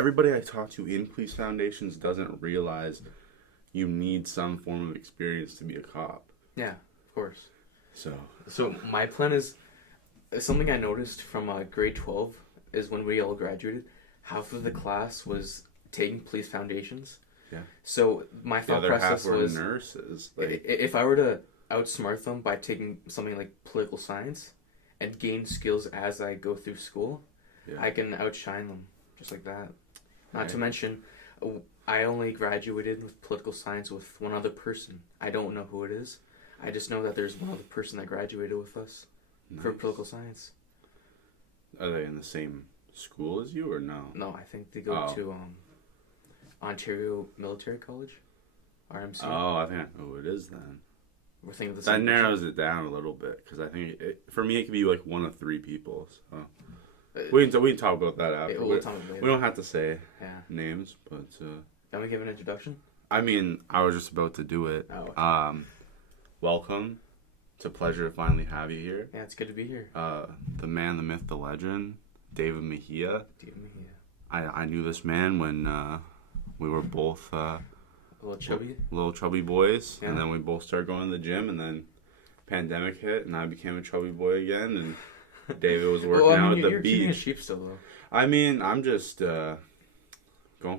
everybody I talk to in police foundations doesn't realize you need some form of experience to be a cop. Yeah, of course. So My plan is something I noticed from grade 12 is when we all graduated, half of the class was taking police foundations. yeah. So my The thought other half process were was, nurses. if I were to outsmart them by taking something like political science and gain skills as I go through school, yeah. I can outshine them just like that. Not Right. to mention, I only graduated with political science with one other person. I don't know who it is. I just know that there's one other person that graduated with us for political science. Are they in the same school as you or no? No, I think they go to Ontario Military College, RMC. Oh, I think I know who it is then. We're thinking of the That same narrows it down a little bit because I think for me it could be like one of three people. So we can talk about that after. We'll talk about it. We don't have to say Yeah. names, but Can we give an introduction? I mean, I was just about to do it. Oh, okay. Welcome. It's a pleasure to finally have you here. Yeah, it's good to be here. The man, the myth, the legend, David Mejia. Mejia. I knew this man when we were both A little chubby. little chubby boys, Yeah. and then we both started going to the gym, and then pandemic hit, and I became a chubby boy again, and David was working out at the you're keeping a beach. sheep still, though. I mean, I'm just going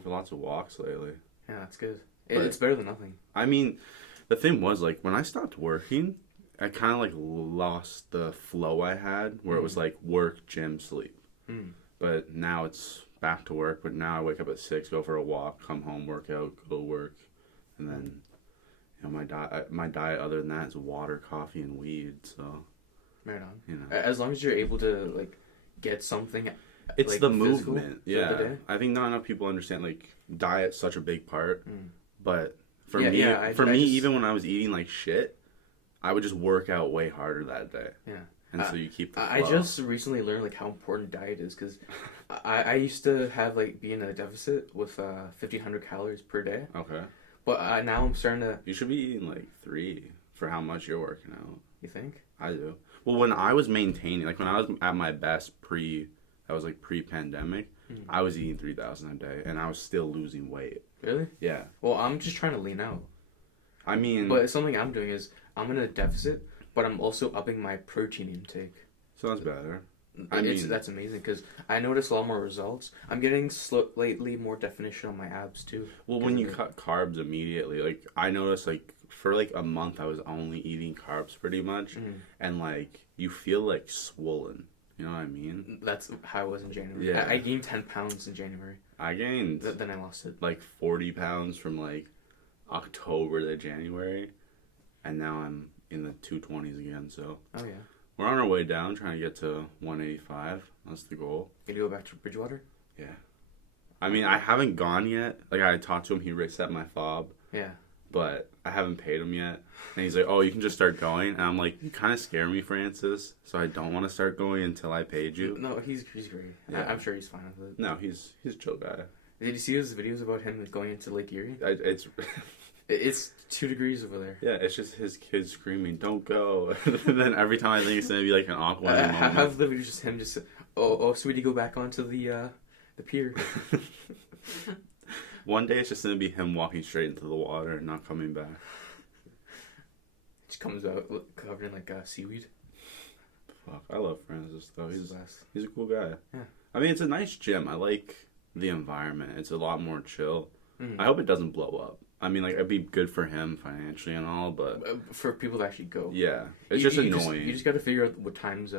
for lots of walks lately. Yeah, that's good. But- It's better than nothing. I mean, the thing was, like, when I stopped working, I kind of, like, lost the flow I had, where it was, like, work, gym, sleep. Mm. But now it's back to work, but now I wake up at 6, go for a walk, come home, work out, go to work, and then, you know, my diet other than that is water, coffee, and weed, so, Right on. you know. As long as you're able to, like, get something. It's like, the physical movement, throughout the yeah. day. I think not enough people understand, like, diet's such a big part, but for Yeah, me, yeah, I just- even when I was eating, like, shit, I would just work out way harder that day. Yeah. And so you keep the flow. I just recently learned, like, how important diet is, because I used to have, like, be in a deficit with 1,500 calories per day. Okay. But now I'm starting to... You should be eating, like, 3 for how much you're working out. You think? I do. Well, when I was maintaining, like, when I was at my best that was, like, pre-pandemic, I was eating 3,000 a day, and I was still losing weight. Really? Yeah. Well, I'm just trying to lean out. I mean... But something I'm doing is, I'm in a deficit, but I'm also upping my protein intake. So that's better. That's amazing, because I notice a lot more results. I'm getting lately more definition on my abs, too. Well, when you cut carbs immediately, like, I noticed, like, for, like, a month, I was only eating carbs pretty much, and, like, you feel, like, swollen. You know what I mean? That's how I was in January. Yeah. I gained 10 pounds in January. I gained... Then I lost it. Like, 40 pounds from, like, October to January, and now I'm in the 220s again, so... Oh, yeah. We're on our way down, trying to get to 185. That's the goal. Can you go back to Bridgewater? Yeah. I mean, I haven't gone yet. Like, I talked to him, he reset my fob. Yeah. But I haven't paid him yet. And he's like, oh, you can just start going. And I'm like, you kind of scare me, Francis. So I don't want to start going until I paid you. No, he's great. Yeah. I'm sure he's fine with it. No, he's a chill guy. Did you see those videos about him going into Lake Erie? It's... It's 2 degrees over there. Yeah, it's just his kids screaming, don't go. And then every time I think it's going to be like an awkward moment. Have the videos just him just, oh, sweetie, go back onto the pier. One day it's just going to be him walking straight into the water and not coming back. Just comes out covered in, like, seaweed. Fuck, I love Francis, though. He's a cool guy. Yeah. I mean, it's a nice gym. I like the environment. It's a lot more chill. Mm. I hope it doesn't blow up. I mean, like, it'd be good for him financially and all, but... For people to actually go. Yeah. It's just annoying. You just got to figure out what times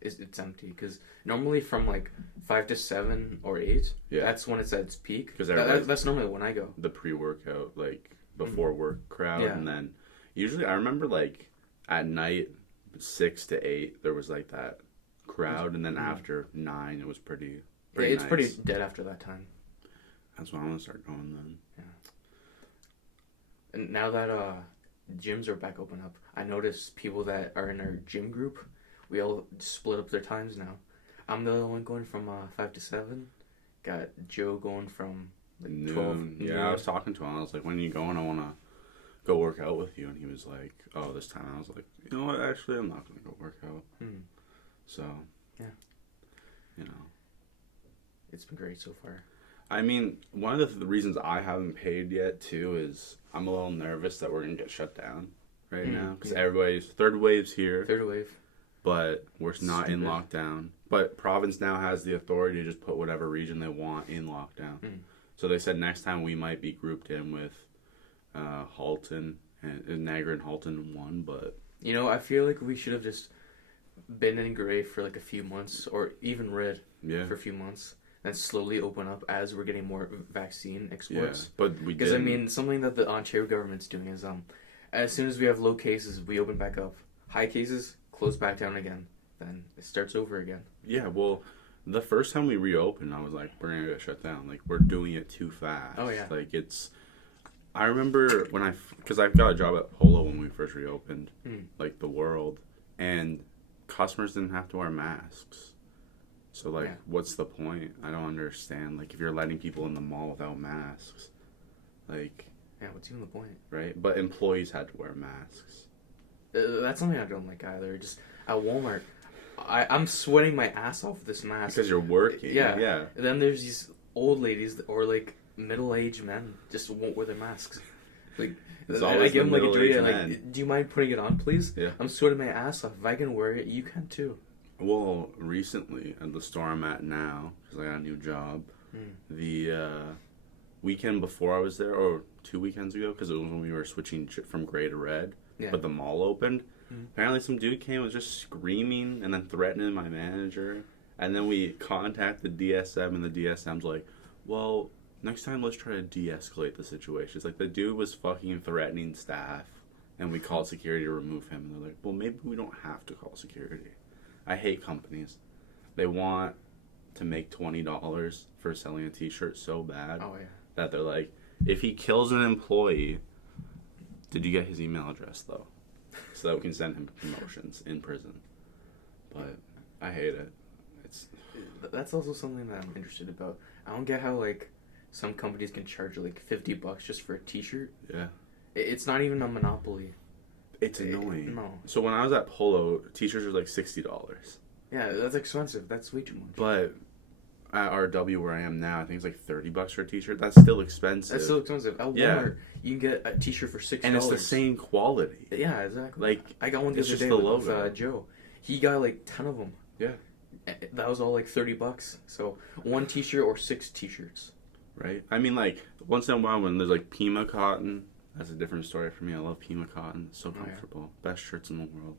it's empty. Because normally from, like, 5 to 7 or 8, that's when it's at its peak. Because that's normally when I go. The pre-workout, like, before work crowd. Yeah. And then, usually, I remember, like, at night, 6 to 8, there was, like, that crowd. And then after 9, it was pretty it's nice. pretty dead after that time. That's when I'm going to start going then. Yeah. And now that gyms are back open up, I noticed people that are in our gym group, we all split up their times now. I'm the only one going from 5 to 7. Got Joe going from like 12. Yeah, I was talking to him. I was like, when are you going? I want to go work out with you. And he was like, oh, this time. I was like, you know what? Actually, I'm not going to go work out. So, yeah. You know. It's been great so far. I mean, one of the reasons I haven't paid yet too is I'm a little nervous that we're gonna get shut down right now because everybody's third wave's here, Third wave. but we're not in lockdown. But province now has the authority to just put whatever region they want in lockdown. So they said next time we might be grouped in with Halton and Niagara and Halton in one, but I feel like we should have just been in gray for like a few months, or even red for a few months, and slowly open up as we're getting more vaccine exports. Yeah, but we because I mean, something that the Ontario government's doing is as soon as we have low cases, we open back up. High cases, close back down again. Then it starts over again. Yeah, well, the first time we reopened, I was like, we're gonna get shut down. Like, we're doing it too fast. Oh yeah. Like I remember when because I got a job at Polo when we first reopened, like the world, and customers didn't have to wear masks. So like, what's the point? I don't understand. Like, if you're letting people in the mall without masks, like, yeah, what's even the point? Right, but employees had to wear masks. That's something I don't like either. Just at Walmart, I'm sweating my ass off with this mask because you're working. Yeah. And then there's these old ladies or like middle-aged men just won't wear their masks. Like, I give them like a dirty, like, do you mind putting it on, please? Yeah. I'm sweating my ass off. If I can wear it, you can too. Well, recently at the store I'm at now, because I got a new job, the weekend before I was there, or 2 weekends ago, because it was when we were switching from gray to red, but the mall opened. Apparently some dude came and was just screaming and then threatening my manager. And then we contacted DSM, and the DSM's like, well, next time let's try to de-escalate the situation. It's like the dude was fucking threatening staff, and we called security to remove him. And they're like, well, maybe we don't have to call security. I hate companies. They want to make $20 for selling a t-shirt so bad that they're like, if he kills an employee, did you get his email address though? So that we can send him promotions in prison. But I hate it. That's also something that I'm interested about. I don't get how like some companies can charge like $50 just for a t-shirt. Yeah. It's not even a monopoly. It's annoying. No. So when I was at Polo, t-shirts were like $60. Yeah, that's expensive. That's way too much. But at RW where I am now, I think it's like $30 for a t-shirt. That's still expensive. That's still expensive. At Walmart, you can get a t-shirt for $6. And it's the same quality. Yeah, exactly. Like, I got one the other day with Joe. He got like 10 of them. Yeah. That was all like $30. So one t-shirt or 6 t-shirts. Right? I mean, like, once in a while when there's like Pima cotton, that's a different story for me. I love Pima cotton. It's so comfortable. Best shirts in the world.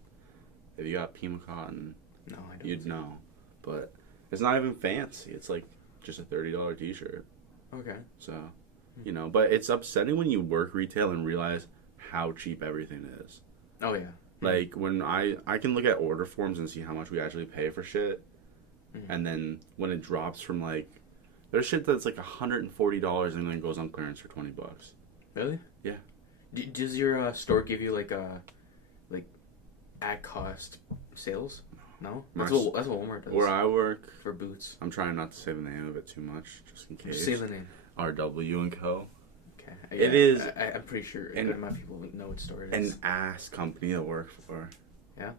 If you got Pima cotton, no, I don't. You'd know. But it's not even fancy. It's like just a $30 t-shirt. Okay. So, but it's upsetting when you work retail and realize how cheap everything is. Oh, yeah. Like, when I can look at order forms and see how much we actually pay for shit. And then when it drops from like, there's shit that's like $140 and then goes on clearance for $20. Really? Yeah. Does your store give you like at cost sales? No? That's what Walmart does. Where I work. For boots. I'm trying not to say the name of it too much, just in case. Say the name. RW & Co. Okay. It is. I'm pretty sure my people know what store it is. An ass company to work for. Yeah?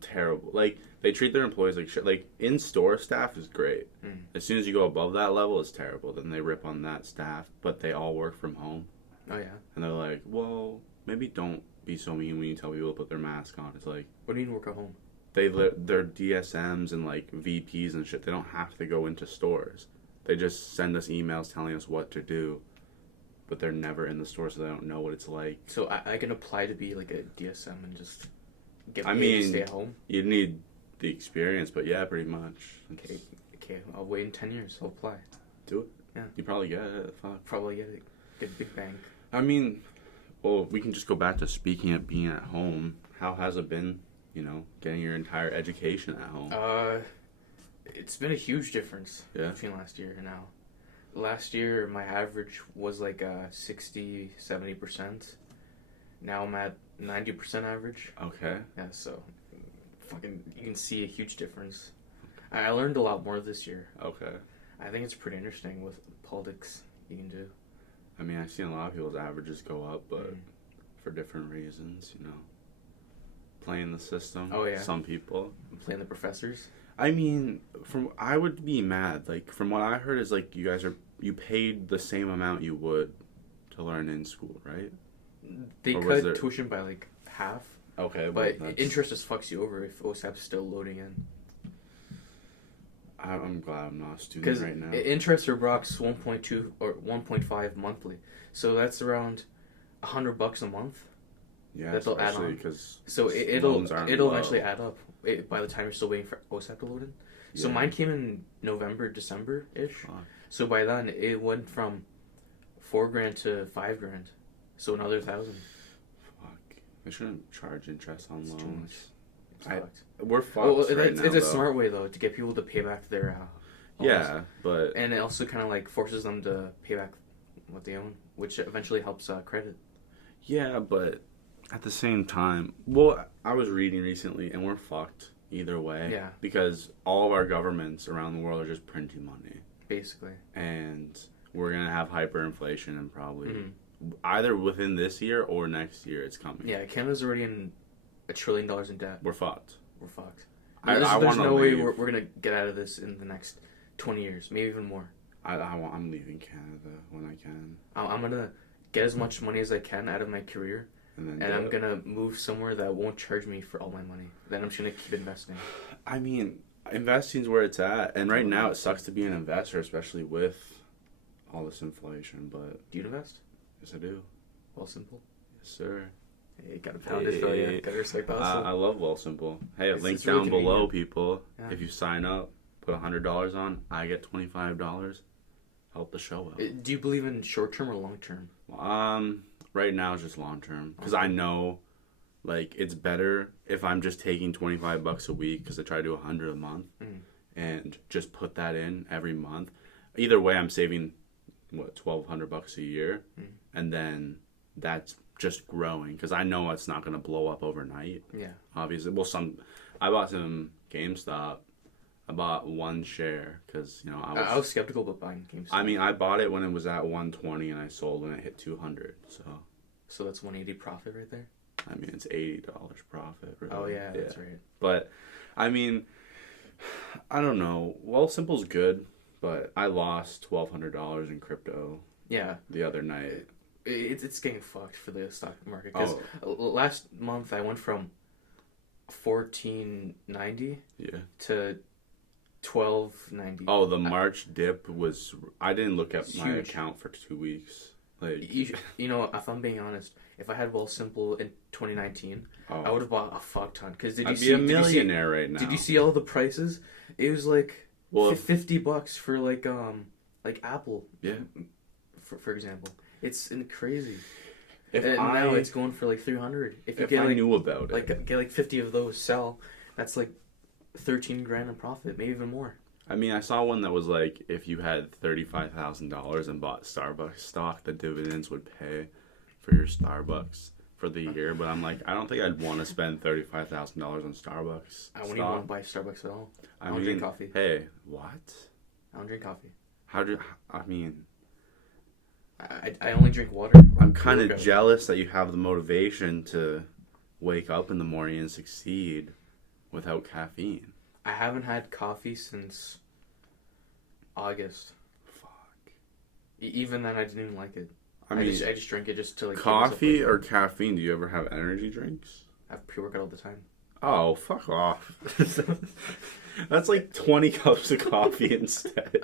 Terrible. Like, they treat their employees like shit. Like, in-store staff is great. As soon as you go above that level, it's terrible. Then they rip on that staff, but they all work from home. Oh, yeah? And they're like, well, maybe don't be so mean when you tell people to put their mask on. It's like... What do you mean work at home? They're DSMs and, like, VPs and shit. They don't have to go into stores. They just send us emails telling us what to do. But they're never in the store, so they don't know what it's like. So I can apply to be, like, a DSM and just... to stay at home? You need the experience, but yeah, pretty much. Okay. I'll wait in 10 years. I'll apply. Do it. Yeah. You probably get it. Fuck. Probably get it. Get a big bang. I mean, well, we can just go back to speaking of being at home. How has it been, getting your entire education at home? It's been a huge difference between last year and now. Last year, my average was like 60, 70%. Now I'm at 90% average. Okay. Yeah, so you can see a huge difference. I learned a lot more this year. Okay. I think it's pretty interesting with politics you can do. I mean, I've seen a lot of people's averages go up, but for different reasons, Playing the system. Oh, yeah. Some people. Playing the professors. I mean, I would be mad. Like, from what I heard is, like, you guys are you paid the same amount you would to learn in school, right? They Or was cut there- tuition by like half, Okay, but that's- interest just fucks you over if OSAP's still loading in. I'm glad I'm not a student Because right now. interest for Brock's 1.2 or 1.5 monthly, so that's around $100 a month. Yeah, that they'll add especially on. because So it'll loans aren't it'll low. eventually add up by the time you're still waiting for OSAP to load in. So Yeah. mine came in November, December ish. Fuck. So by then it went from $4,000 to $5,000, so another 1,000. Fuck. They shouldn't charge interest on It's too loans. much. It's I- fucked. We're fucked Well, right it's now, a though. smart way though to get people to pay back their loans. Yeah, but And it also kind of like forces them to pay back what they own, which eventually helps credit. yeah, but at the same time, well, I was reading recently, and we're fucked either way. Yeah. Because all of our governments around the world are just printing money, Basically. and we're gonna have hyperinflation, and probably Mhm. either within this year or next year, it's coming. Yeah, Canada's already in $1 trillion in debt. We're fucked. We're fucked. I There's want to no way leave. we're gonna get out of this in the next 20 years, maybe even more. I'm leaving Canada when I can, I'm gonna get as much money as I can out of my career, and and I'm gonna move somewhere that won't charge me for all my money. Then I'm just gonna keep investing. I mean, investing's where it's at, and right now it sucks to be an investor, especially with all this inflation. But Do you invest? yes, I do. Well, simple. Yes, sir. Hey, you gotta pound it, though. Yeah, Hey. gotta respect the I hustle. love Well Simple. Hey, It's- link it's really down below, convenient. people. Yeah. If you sign up, put $100 on, I get $25. Help the show out. Do you believe in short term or long term? Right now it's just long term because I know, like, it's better if I'm just taking $25 a week because I try to do 100 a month, and just put that in every month. Either way, I'm saving $1,200 a year, and then that's just growing because I know it's not gonna blow up overnight. Yeah. Obviously, well, I bought some GameStop. I bought one share because I was skeptical about buying GameStop. I mean, I bought it when it was at 120 and I sold when it hit 200. So that's 180 profit right there. I mean, it's $80 profit. Really. Oh yeah, that's right. But I mean, I don't know. Well, Simple's good, but I lost $1,200 in crypto. Yeah. The other night. It's getting fucked for the stock market because Oh. last month I went from 1490 Yeah. to 1290. Oh, the March dip was. I didn't look at my Huge. account for 2 weeks. Like, You know, if I'm being honest, if I had Well Simple in 2019, oh, I would have bought a fuck ton. Because I'd be a millionaire right now. Did you see all the prices? It was like Well, $50 for like Apple. Yeah. For example, it's crazy. If And I now it's going for like 300. If you if get I like knew about it, get like 50 of those sell, that's like 13 grand in profit, maybe even more. I mean, I saw one that was like, if you had $35,000 and bought Starbucks stock, the dividends would pay for your Starbucks for the year. But I'm like, I don't think I'd want to spend $35,000 on Starbucks. I wouldn't even want to buy Starbucks at all. I don't drink coffee. Hey, what? I don't drink coffee. I mean, I only drink water. I'm kind of Pre-workout. jealous that you have the motivation to wake up in the morning and succeed without caffeine. I haven't had coffee since August. Fuck. Even then, I didn't even like it. I mean, I just drank it just to like. coffee or caffeine? Do you ever have energy drinks? I have pre-workout all the time. Oh, fuck off. That's like 20 cups of coffee instead.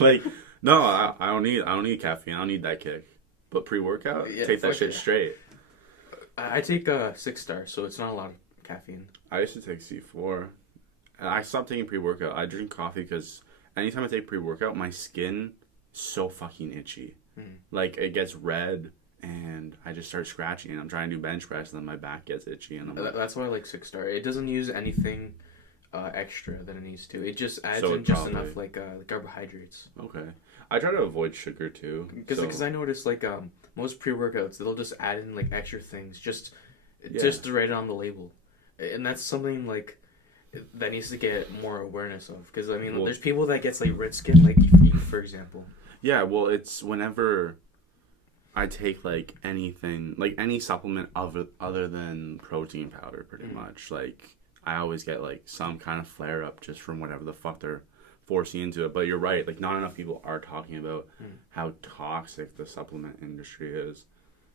Like, no, I don't need caffeine. I don't need that kick. But pre-workout, Yeah, take that fuck shit yeah. straight. I take 6-star, so it's not a lot of caffeine. I used to take C4. And I stopped taking pre-workout. I drink coffee because anytime I take pre-workout, my skin is so fucking itchy. Like, it gets red, and I just start scratching, and I'm trying to do bench press, and then my back gets itchy, and I'm like, That's why I like 6-star. It doesn't use anything extra than it needs to. It just adds So in it just probably- enough like carbohydrates. okay. I try to avoid sugar, too. Because I noticed like most pre-workouts they'll just add in like extra things just Yeah. to write it on the label, and that's something like that needs to get more awareness of. Because I mean, Well- there's people that gets like red skin, like you, for example. Yeah, well, it's whenever I take, like, anything, like, any supplement other than protein powder, pretty much. Like, I always get, like, some kind of flare-up just from whatever the fuck they're force you into it. But you're right. Like, not enough people are talking about how toxic the supplement industry is.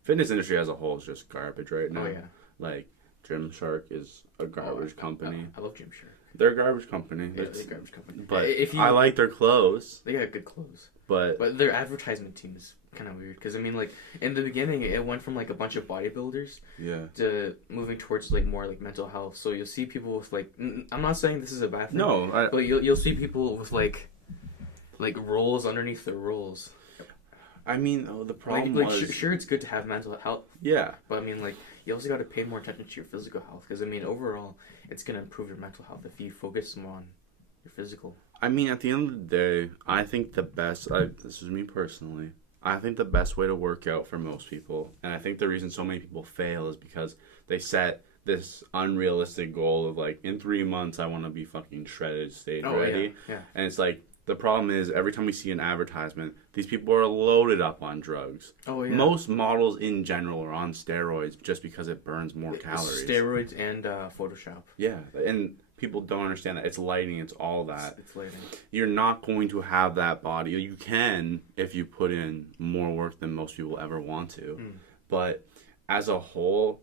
Fitness industry as a whole is just garbage right now. Oh yeah. Like, Gymshark is a garbage company. I love Gymshark. They're a garbage company. Yeah, they're a garbage company. But if you, I like their clothes. They got good clothes. But their advertisement team is kind of weird. Because, I mean, like, in the beginning, it went from, like, a bunch of bodybuilders to moving towards, like, more, like, mental health. So you'll see people with, like... I'm not saying this is a bad thing. No. But you'll see people with, like rolls underneath their rolls. I mean, the problem like, was... Sure, it's good to have mental health. Yeah. But, I mean, like, you also got to pay more attention to your physical health. Because, I mean, overall, it's going to improve your mental health if you focus more on your physical. I mean, at the end of the day, I think the best... this is me personally. I think the best way to work out for most people, and I think the reason so many people fail is because they set this unrealistic goal of, like, in 3 months, I want to be fucking shredded, stage ready. Yeah. And it's like... The problem is, every time we see an advertisement, these people are loaded up on drugs. Oh, yeah. Most models in general are on steroids just because it burns more calories. Steroids and Photoshop. Yeah, and people don't understand that. It's lighting, it's all that. It's lighting. You're not going to have that body. You can if you put in more work than most people ever want to. But as a whole,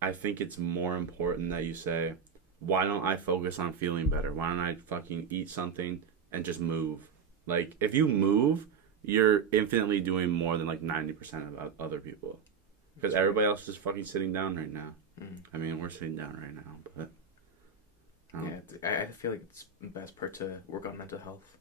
I think it's more important that you say, why don't I focus on feeling better? Why don't I fucking eat something and just move? Like, if you move, you're infinitely doing more than like 90% of other people. Because everybody else is just fucking sitting down right now. I mean, we're sitting down right now, but... I feel like it's the best part to work on mental health.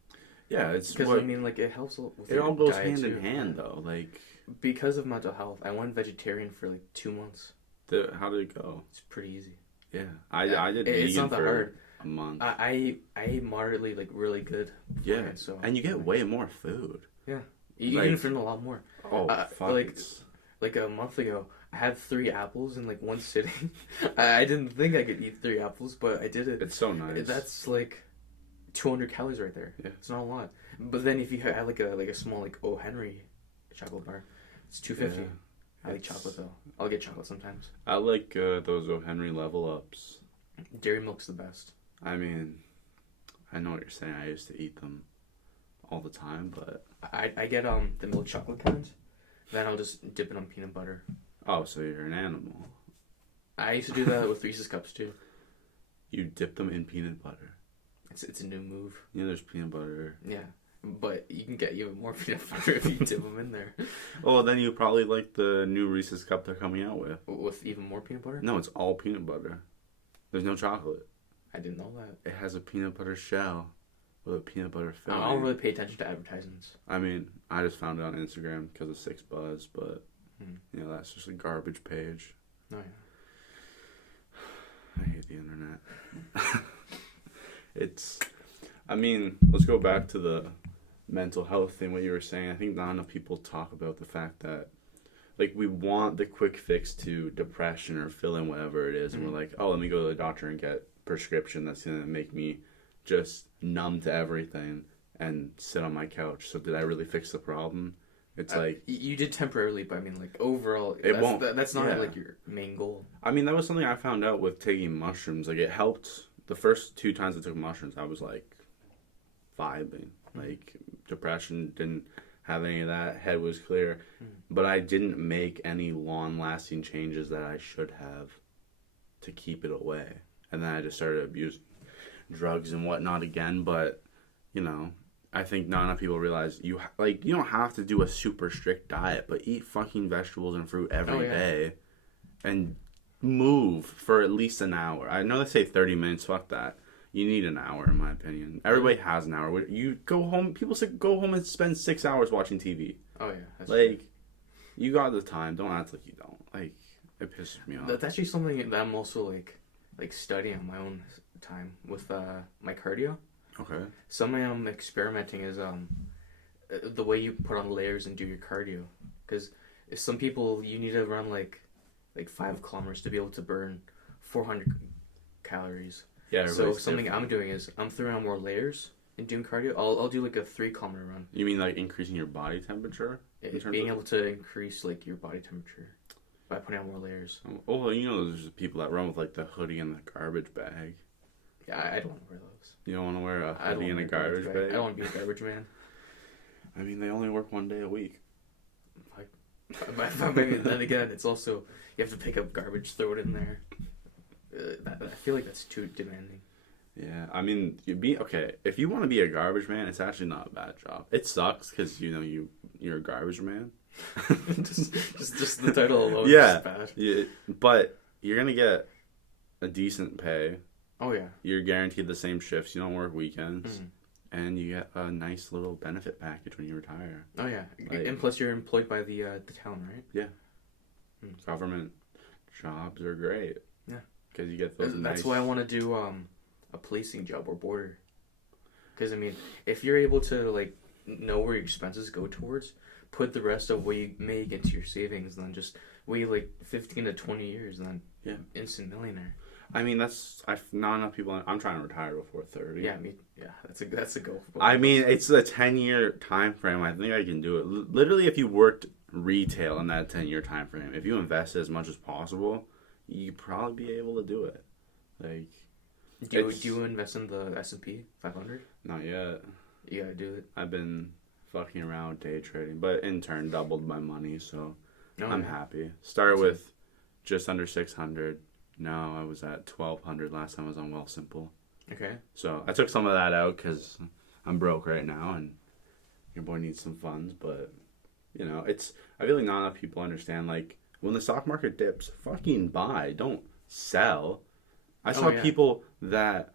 Yeah, it's... Because, I mean, like, it helps with it all goes hand too. in hand, though. Like... Because of mental health, I went vegetarian for like 2 months. How did it go? It's pretty easy. Yeah. I did vegan it's not that hard. A month. I ate moderately, like, really good. Yeah. And you get way more food. Yeah. You can fit in a lot more. Oh, fuck. Like a month ago, I had 3 apples in like one sitting. I didn't think I could eat 3 apples, but I did it. It's so nice. That's like 200 calories right there. Yeah. It's not a lot. But then if you had like a small like O. Henry chocolate bar, it's 250. Yeah. I like chocolate though. I'll get chocolate sometimes. I like those O. Henry level ups. Dairy milk's the best. I mean, I know what you're saying. I used to eat them all the time, but I get the milk chocolate kinds. Then I'll just dip it on peanut butter. Oh, so you're an animal. I used to do that with Reese's Cups too. You dip them in peanut butter. It's a new move. Yeah, there's peanut butter. Yeah, but you can get even more peanut butter if you dip them in there. Oh, then you probably like the new Reese's Cup they're coming out with. With even more peanut butter? No, it's all peanut butter. There's no chocolate. I didn't know that. It has a peanut butter shell with a peanut butter filling. I don't really pay attention to advertisements. I mean, I just found it on Instagram because of Six Buzz, but you know, that's just a garbage page. Oh I yeah. hate the internet. I mean, let's go back to the mental health thing, what you were saying. I think not enough people talk about the fact that, like, we want the quick fix to depression or fill in whatever it is, and we're like, oh, let me go to the doctor and get prescription that's going to make me just numb to everything and sit on my couch. So did I really fix the problem? It's like... You did temporarily, but I mean, like, overall, that's not, like, your main goal. I mean, that was something I found out with taking mushrooms. Like, it helped. The first 2 times I took mushrooms, I was, like, vibing. Like, depression didn't have any of that. Head was clear. But I didn't make any long-lasting changes that I should have to keep it away. And then I just started abusing drugs and whatnot again. But, you know, I think not enough people realize you don't have to do a super strict diet, but eat fucking vegetables and fruit every day and move for at least an hour. I know they say 30 minutes. Fuck that. You need an hour, in my opinion. Everybody has an hour. You go home. People say go home and spend 6 hours watching TV. Oh yeah, that's like true. You got the time. Don't act like you don't. Like, it pisses me off. That's actually something that I'm also like studying on my own time with my cardio. Okay. Something I'm experimenting is the way you put on layers and do your cardio. Because some people, you need to run like 5 kilometers to be able to burn 400 calories. Yeah. So something I'm doing is I'm throwing on more layers and doing cardio. I'll do like a 3-kilometer run. You mean like increasing your body temperature? Being able to increase like your body temperature by putting on more layers. Oh, you know, there's people that run with like the hoodie and the garbage bag. Yeah, I don't want to wear those. You don't want to wear a I don't hoodie and a wanna wear garbage bag? I don't want to be a garbage man. I mean, they only work one day a week. But maybe then again, it's also you have to pick up garbage, throw it in there. I feel like that's too demanding. Yeah, I mean, if you want to be a garbage man, it's actually not a bad job. It sucks because you're a garbage man. just the title alone Yeah, is bad. yeah, but you're gonna get a decent pay. Oh yeah, You're guaranteed the same shifts. You don't work weekends, and you get a nice little benefit package when you retire. Oh yeah, Like, and plus you're employed by the town, right? Yeah, government jobs are great. Yeah, because you get those. That's nice... why I want to do a policing job or border. Because I mean, if you're able to like know where your expenses go towards, put the rest of what you make into your savings, and then just wait like 15 to 20 years, and then instant millionaire. I mean, not enough people. I'm trying to retire before 30. Yeah, that's a goal. I mean, it's a 10-year time frame. I think I can do it. Literally, if you worked retail in that 10-year time frame, if you invest as much as possible, you'd probably be able to do it. Like, do you invest in the S&P 500? Not yet. You gotta do it. I've been fucking around day trading, but in turn doubled my money, so I'm happy. Started with just under 600. Now I was at 1,200 last time I was on Wealthsimple. Okay. So I took some of that out because I'm broke right now and your boy needs some funds. But, I feel like not enough people understand, like, when the stock market dips, fucking buy. Don't sell. I saw people that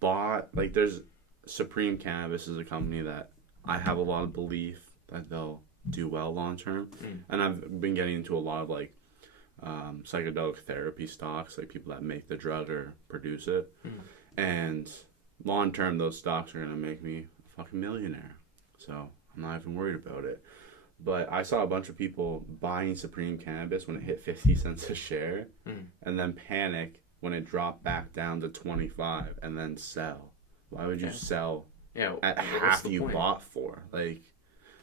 bought, like, there's Supreme Cannabis is a company that I have a lot of belief that they'll do well long term. And I've been getting into a lot of, like, psychedelic therapy stocks, like people that make the drug or produce it. And long term, those stocks are going to make me a fucking millionaire. So I'm not even worried about it. But I saw a bunch of people buying Supreme Cannabis when it hit 50 cents a share and then panic when it dropped back down to 25 and then sell. Why would you sell at half you bought for? Like,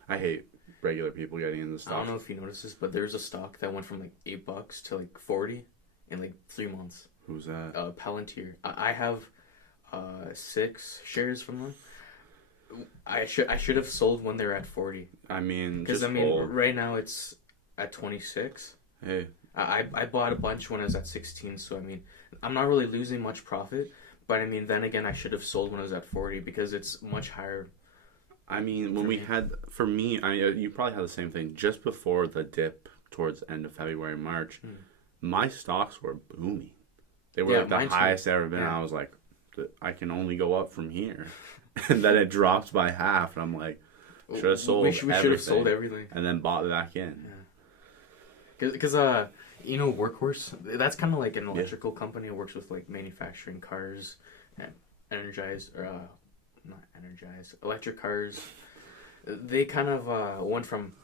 I hate regular people getting into stock. I don't know if you noticed this, but there's a stock that went from like $8 to like 40 in like 3 months. Who's that? Palantir. I have 6 shares from them. I should have sold when they're at 40. I mean, because right now it's at 26. Hey, I bought a bunch when I was at 16, so I mean, I'm not really losing much profit. But I mean, then again, I should have sold when I was at 40 because it's much higher. I mean, for me, you probably had the same thing. Just before the dip towards the end of February, March, my stocks were booming. They were like the highest they've ever been. Yeah. I was like, I can only go up from here. And then it dropped by half, and I'm like, should have sold we should have sold everything. And then bought back in. Yeah. Because, Workhorse, that's kind of like an electrical company. It works with, like, manufacturing cars and electric cars. They kind of went from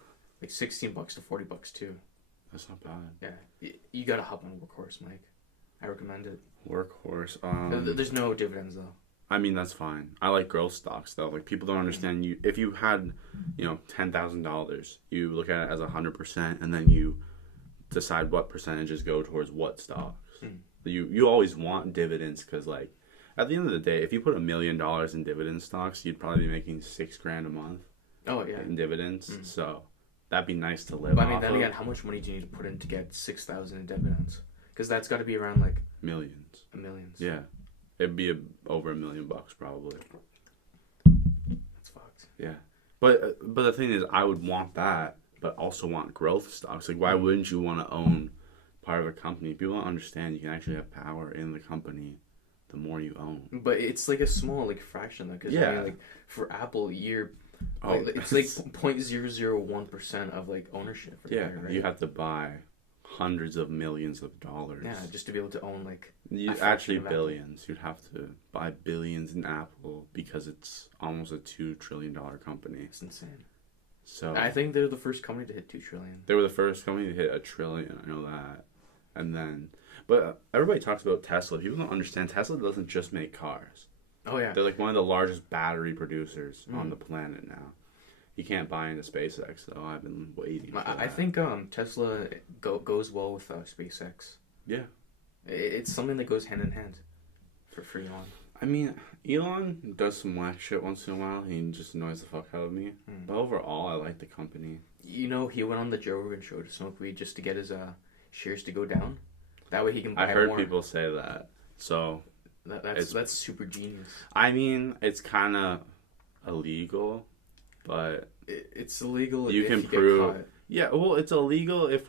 like $16 to $40 too. That's not bad. Yeah, you gotta hop on Workhorse, Mike. I recommend it. Workhorse. There's no dividends though. I mean, that's fine. I like growth stocks though. Like, people don't understand. If you had, $10,000, you look at it as 100%, and then you decide what percentages go towards what stocks. You always want dividends because, like, at the end of the day, if you put $1 million in dividend stocks, you'd probably be making $6,000 a month. Oh yeah, in dividends. So that'd be nice to live. But I mean, then again, how much money do you need to put in to get 6,000 in dividends? Because that's got to be around like millions. Millions. Yeah, it'd be over $1 million probably. That's fucked. Yeah, but the thing is, I would want that, but also want growth stocks. Like, why wouldn't you want to own part of a company? People don't understand you can actually have power in the company the more you own. But it's like a small fraction though, because I mean, like for Apple, it's like 0.001% of like ownership. There, right? You have to buy hundreds of millions of dollars. Yeah, just to be able to own like actually billions. Apple. You'd have to buy billions in Apple because it's almost a $2 trillion company. It's insane. So I think they're the first company to hit $2 trillion. They were the first company to hit $1 trillion. I know that. And then, but everybody talks about Tesla. People don't understand Tesla doesn't just make cars. Oh yeah, they're like one of the largest battery producers on the planet now. You can't buy into SpaceX though. I've been waiting. For that. I think Tesla goes well with SpaceX. Yeah, it's something that goes hand in hand for Elon. I mean, Elon does some whack shit once in a while. He just annoys the fuck out of me. But overall, I like the company. You know, he went on the Joe Rogan show to smoke weed just to get his shares to go down. That way he can buy I heard more. people say that. So that's super genius. I mean, it's kind of illegal, but it's illegal you if can you prove. get caught. Yeah, well, it's illegal if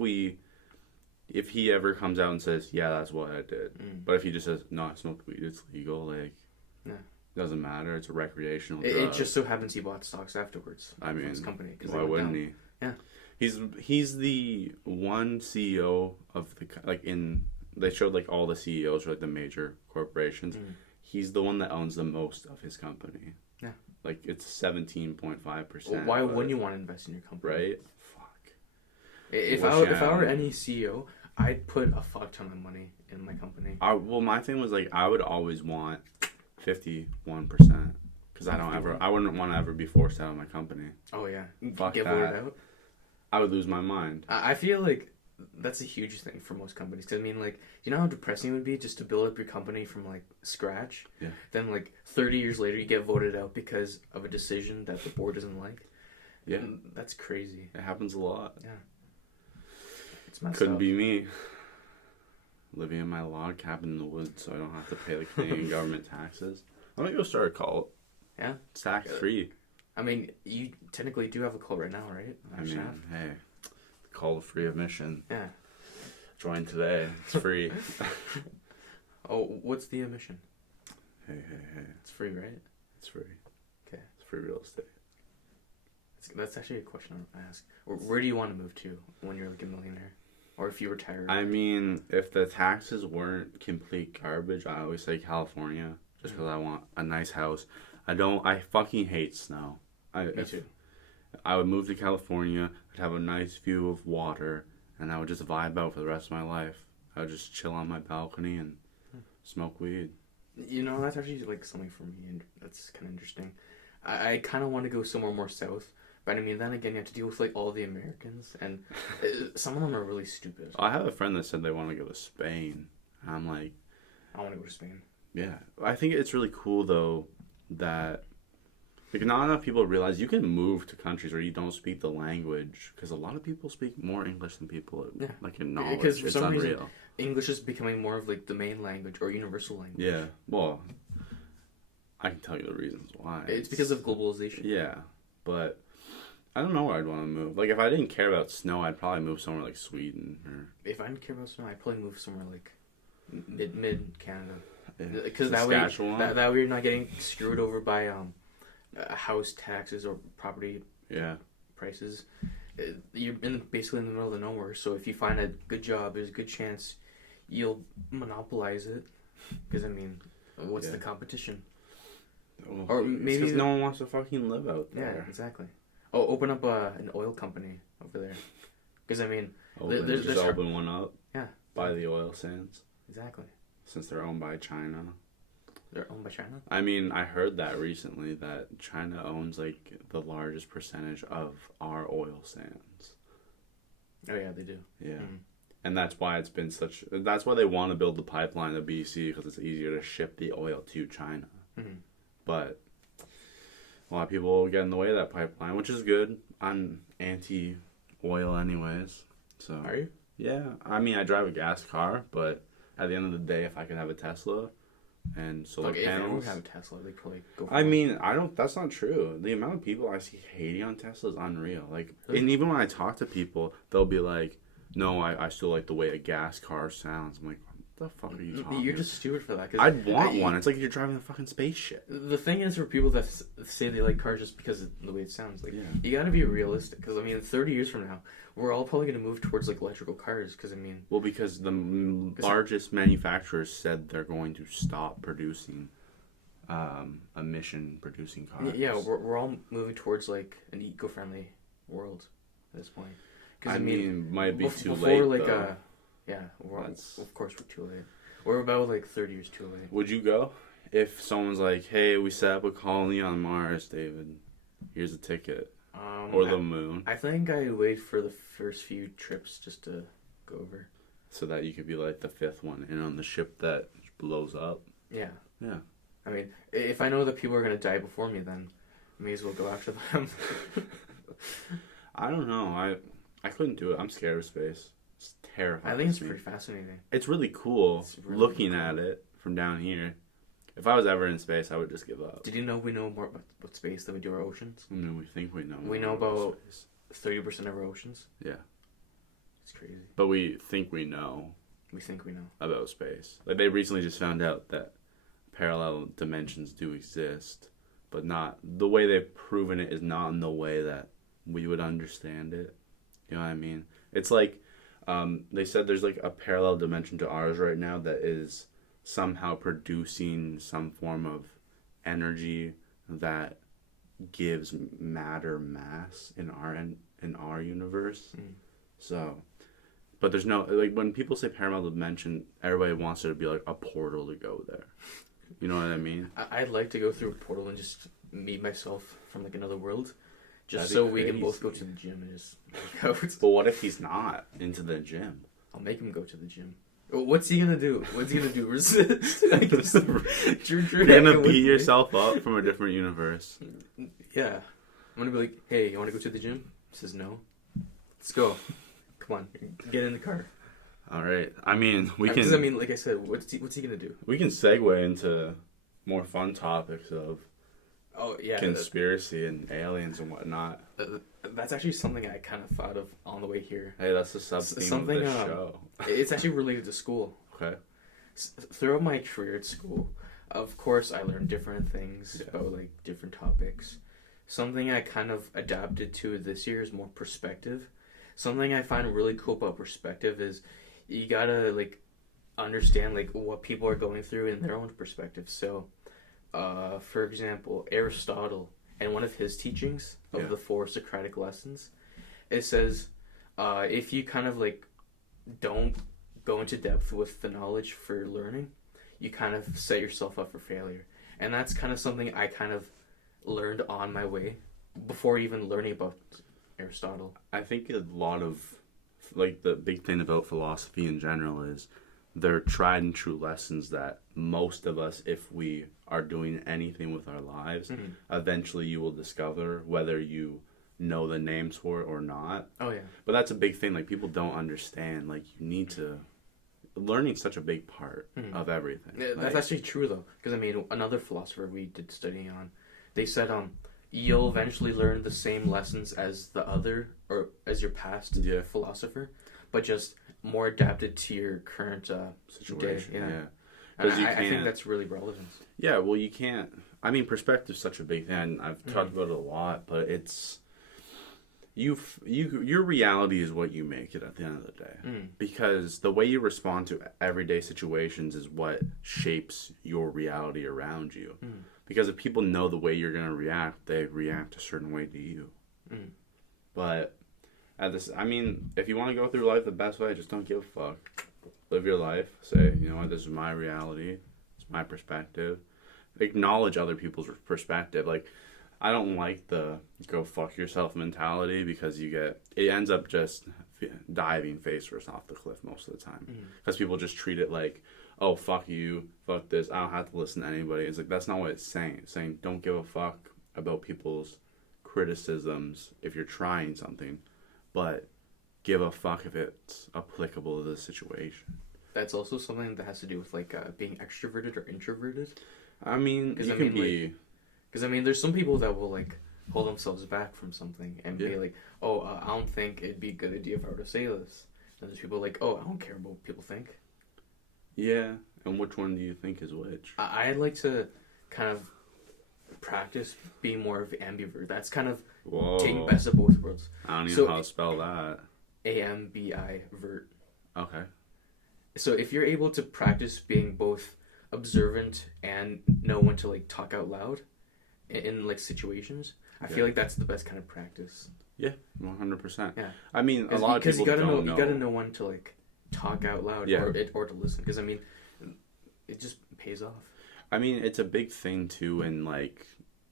he ever comes out and says, "Yeah, that's what I did." But if he just says, "No, I smoked weed," it's legal. Like, yeah, doesn't matter. It's a recreational drug. It just so happens he bought stocks afterwards. I mean, his company. Why wouldn't he? Yeah, he's the one CEO of the They showed like all the CEOs for like the major corporations. He's the one that owns the most of his company. Yeah, like it's 17.5%. Why wouldn't you want to invest in your company? Right? Fuck. If I were any CEO, I'd put a fuck ton of money in my company. Well, my thing was like I would always want 51% because I wouldn't want to ever be forced out of my company. Oh yeah, Fuck get that. voted out. I would lose my mind. I feel like that's a huge thing for most companies. Cause I mean, like, you know how depressing it would be just to build up your company from like scratch. Yeah. Then like 30 years later, you get voted out because of a decision that the board doesn't like. Yeah, and that's crazy. It happens a lot. Yeah. It's messed Couldn't up. be me. Living in my log cabin in the woods, so I don't have to pay the Canadian government taxes. I'm gonna go start a cult. Yeah. It's tax free. I mean, you technically do have a cult right now, right? I mean, hey, call of free admission. Yeah. Join today. It's free. Oh, what's the admission? Hey. It's free, right? It's free. Okay. It's free real estate. That's actually a question I want to ask. Where do you want to move to when you're like a millionaire? Or if you retire? I mean, if the taxes weren't complete garbage, I always say California. Just because I want a nice house. I fucking hate snow. Me too. I would move to California. I'd have a nice view of water. And I would just vibe out for the rest of my life. I would just chill on my balcony and smoke weed. You know, that's actually like something for me, and that's kind of interesting. I kind of want to go somewhere more south, but I mean, then again, you have to deal with like all the Americans, and some of them are really stupid. I have a friend that said they want to go to Spain. And I'm like, I want to go to Spain. Yeah, I think it's really cool though that like not enough people realize you can move to countries where you don't speak the language because a lot of people speak more English than people like acknowledge. Because for it's some unreal. reason, English is becoming more of like the main language or universal language. Yeah, well, I can tell you the reasons why. It's because of globalization. Yeah, but I don't know where I'd want to move. Like if I didn't care about snow, I'd probably move somewhere like Sweden or. If I didn't care about snow, I'd probably move somewhere like mid Canada. Yeah. Because that way you're not getting screwed over by house taxes or property prices. You're basically in the middle of the nowhere, so if you find a good job, there's a good chance you'll monopolize it. Because I mean, what's the competition? Well, or maybe because no one wants to fucking live out there. Yeah, exactly. Oh, open up an oil company over there. Because I mean, there's open one up. Yeah. By the oil sands. Exactly. Since they're owned by China. They're owned by China? I mean, I heard that recently that China owns like the largest percentage of our oil sands. Oh yeah, they do. Yeah. Mm-hmm. And that's why that's why they want to build the pipeline to BC because it's easier to ship the oil to China. Mm-hmm. But a lot of people get in the way of that pipeline, which is good. I'm anti-oil anyways. So. Are you? Yeah. I mean, I drive a gas car, but at the end of the day, if I could have a Tesla and solar panels. If anyone would have a Tesla, they'd probably go for it. I mean, that's not true. The amount of people I see hating on Tesla is unreal. Like, and even when I talk to people, they'll be like, no, I still like the way a gas car sounds. I'm like, what the fuck are you talking about? You're just stupid for that. I'd want one. It's like you're driving a fucking spaceship. The thing is, for people that say they like cars just because of the way it sounds, like, you gotta be realistic. Because, I mean, 30 years from now, we're all probably going to move towards, like, electrical cars. Because, I mean... Well, because the largest manufacturers said they're going to stop producing emission-producing cars. Yeah, we're all moving towards, like, an eco-friendly world at this point. I mean, might be too late, like, though. Yeah, of course we're too late. We're about, like, 30 years too late. Would you go? If someone's like, hey, we set up a colony on Mars, David. Here's a ticket. Or the moon. I think I wait for the first few trips just to go over. So that you could be like the fifth one in on the ship that blows up. Yeah. Yeah. I mean, if I know that people are gonna die before me, then I may as well go after them. I don't know. I couldn't do it. I'm scared of space. It's terrifying. I think it's pretty fascinating. It's really cool It's really looking cool. at it from down here. If I was ever in space, I would just give up. Did you know we know more about space than we do our oceans? I mean, we think we know. We know about 30% of our oceans. Yeah. It's crazy. But we think we know We think we know. about space. Like, they recently just found out that parallel dimensions do exist, but not the way they've proven it is not in the way that we would understand it. You know what I mean? It's like they said there's like a parallel dimension to ours right now that is somehow producing some form of energy that gives matter mass in our universe. So, but there's no, like, when people say parallel dimension, everybody wants it to be like a portal to go there. You know what I mean? I'd like to go through a portal and just meet myself from like another world, just That'd so be we can both go crazy. to the gym and just work out. But what if he's not into the gym? I'll make him go to the gym. What's he gonna do? What's he gonna do? Resist? I guess You're gonna beat yourself up from a different universe. Yeah, I'm gonna be like, hey, you want to go to the gym? He says no. Let's go. Come on, get in the car. All right. I mean, Because I mean, like I said, what's he gonna do? we can segue into more fun topics of Oh yeah, conspiracy and aliens and whatnot. that's actually something I kind of thought of on the way here. Hey, that's the sub theme of Something, this show. It's actually related to school. Okay. Throughout my career at school, of course, I learned different things about like different topics. Something I kind of adapted to this year is more perspective. Something I find really cool about perspective is you gotta like understand like what people are going through in their own perspective. So, for example, Aristotle and one of his teachings of the 4 Socratic lessons, it says, if you kind of like don't go into depth with the knowledge for learning, you kind of set yourself up for failure. And that's kind of something I kind of learned on my way before even learning about Aristotle. I think a lot of, like, the big thing about philosophy in general is they're tried and true lessons that most of us, if we are doing anything with our lives, eventually you will discover, whether you know the names for it or not. Oh yeah. But that's a big thing. Like, people don't understand. Like, you need to. Learning's such a big part of everything. That's Like, actually true though, because I mean, another philosopher we did studying on, they said you'll eventually learn the same lessons as the other or as your past philosopher, but just more adapted to your current situation. day. Yeah. And Because you I think can't. that's really relevant. Yeah, well, you can't. I mean, perspective's such a big thing. I've talked about it a lot, but it's your reality is what you make it at the end of the day. Because the way you respond to everyday situations is what shapes your reality around you. Because if people know the way you're going to react, they react a certain way to you. But I mean, if you want to go through life the best way, just don't give a fuck. Live your life. Say, you know what, this is my reality. It's my perspective. Acknowledge other people's perspective. Like, I don't like the go fuck yourself mentality, because it ends up just diving face first off the cliff most of the time. Because people just treat it like, oh, fuck you, fuck this, I don't have to listen to anybody. It's like, that's not what it's saying. It's saying, don't give a fuck about people's criticisms if you're trying something, but give a fuck if it's applicable to the situation. That's also something that has to do with like being extroverted or introverted. I mean, you can be... Because I mean, there's some people that will like hold themselves back from something and be like, oh, I don't think it'd be a good idea if I were to say this. And there's people like, oh, I don't care about what people think. Yeah, and which one do you think is which? I'd like to kind of practice being more of ambivert. That's kind of taking best of both worlds. I don't even know how to spell that. ambivert. Okay. So if you're able to practice being both observant and know when to like talk out loud in like situations, I feel like that's the best kind of practice. Yeah, 100%. Yeah. I mean, a lot of people don't know. You gotta know when to like talk out loud or to listen, because I mean, it just pays off. I mean, it's a big thing too in like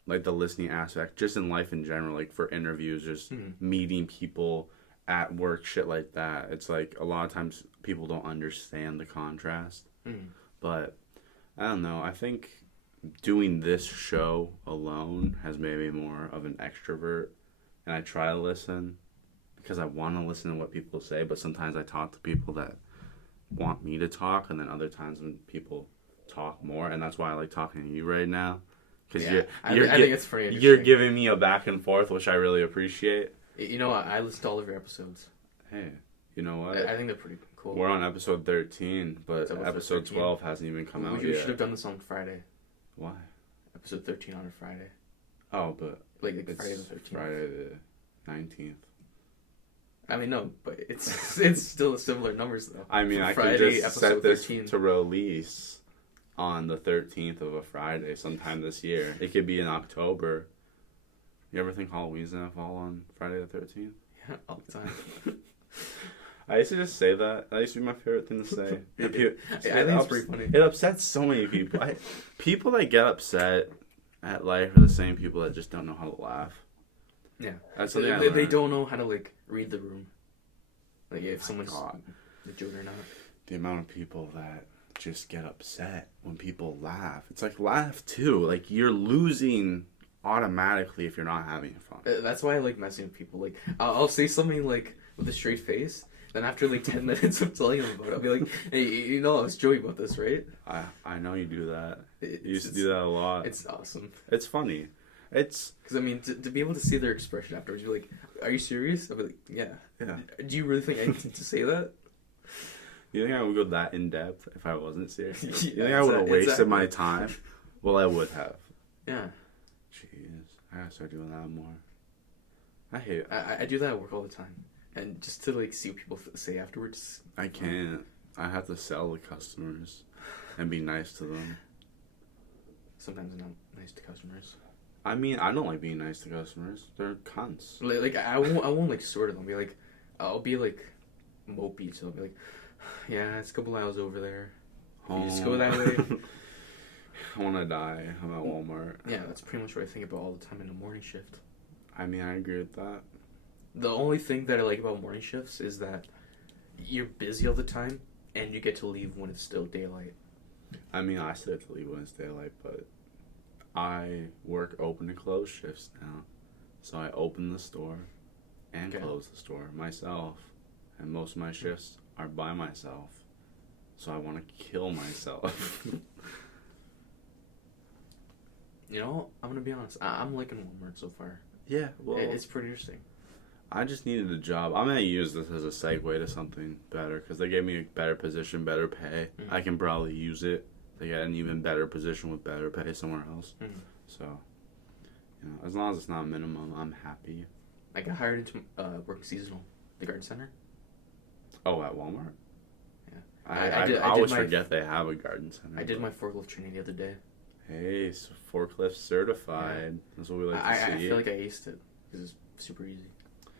the listening aspect, just in life in general, like for interviews, just meeting people at work, shit like that. It's like a lot of times people don't understand the contrast. But I don't know. I think doing this show alone has made me more of an extrovert, and I try to listen because I want to listen to what people say, but sometimes I talk to people that want me to talk, and then other times when people talk more, and that's why I like talking to you right now, because I think it's pretty interesting. You're giving me a back and forth, which I really appreciate. You know what? I listen to all of your episodes. Hey, you know what? I think they're pretty cool. We're on episode 13, but episode 13. 12 hasn't even come out yet. We should have done this on Friday. Why? Episode 13 on a Friday. Oh, but like it's Friday the 13th. Friday the 19th. I mean, no, but it's still similar numbers, though. I mean, I could just set this to release on the 13th of a Friday sometime this year. It could be in October. You ever think Halloween's gonna fall on Friday the 13th? Yeah, all the time. I used to just say that. That used to be my favorite thing to say. I think it's pretty funny. It upsets so many people. People that get upset at life are the same people that just don't know how to laugh. Yeah. That's something they don't know how to, like, read the room. Like, if someone's a joke or not. The amount of people that just get upset when people laugh. It's like, laugh too. Like, you're losing automatically if you're not having fun. That's why I like messing with people. Like, I'll say something, like, with a straight face. Then after, like, 10 minutes of telling them about it, I'll be like, hey, you know I was joking about this, right? I know you do that. You used to do that a lot. It's awesome. It's funny. It's... Because, I mean, to be able to see their expression afterwards, you're like, are you serious? I'll be like, yeah. Do you really think I need to say that? You think I would go that in depth if I wasn't serious? Yeah, you think I would have wasted my time? Well, I would have. Yeah. Jeez. I gotta start doing that more. I hate it. I do that at work all the time. And just to, like, see what people say afterwards. I can't. I have to sell to customers and be nice to them. Sometimes I'm not nice to customers. I mean, I don't like being nice to customers. They're cunts. Like I won't like sort of them. Be like, I'll be like mopey, so I'll be like, yeah, it's a couple hours over there. You just go that way. I want to die. I'm at Walmart. Yeah, that's pretty much what I think about all the time in the morning shift. I mean, I agree with that. The only thing that I like about morning shifts is that you're busy all the time, and you get to leave when it's still daylight. I mean, I still have to leave when it's daylight, but I work open and close shifts now. So I open the store and close the store myself. And most of my shifts are by myself. So I want to kill myself. You know, I'm going to be honest. I'm liking Walmart so far. Yeah, well... It's pretty interesting. I just needed a job. I'm going to use this as a segue to something better. Because they gave me a better position, better pay. Mm-hmm. I can probably use it. They got an even better position with better pay somewhere else. Mm-hmm. So, you know, as long as it's not minimum, I'm happy. I got hired into working seasonal, the garden center. Oh, at Walmart? Yeah. I always forget they have a garden center. I did my forklift training the other day. Hey, so forklift certified. Yeah. That's what we like to see. I feel like I aced it because it's super easy.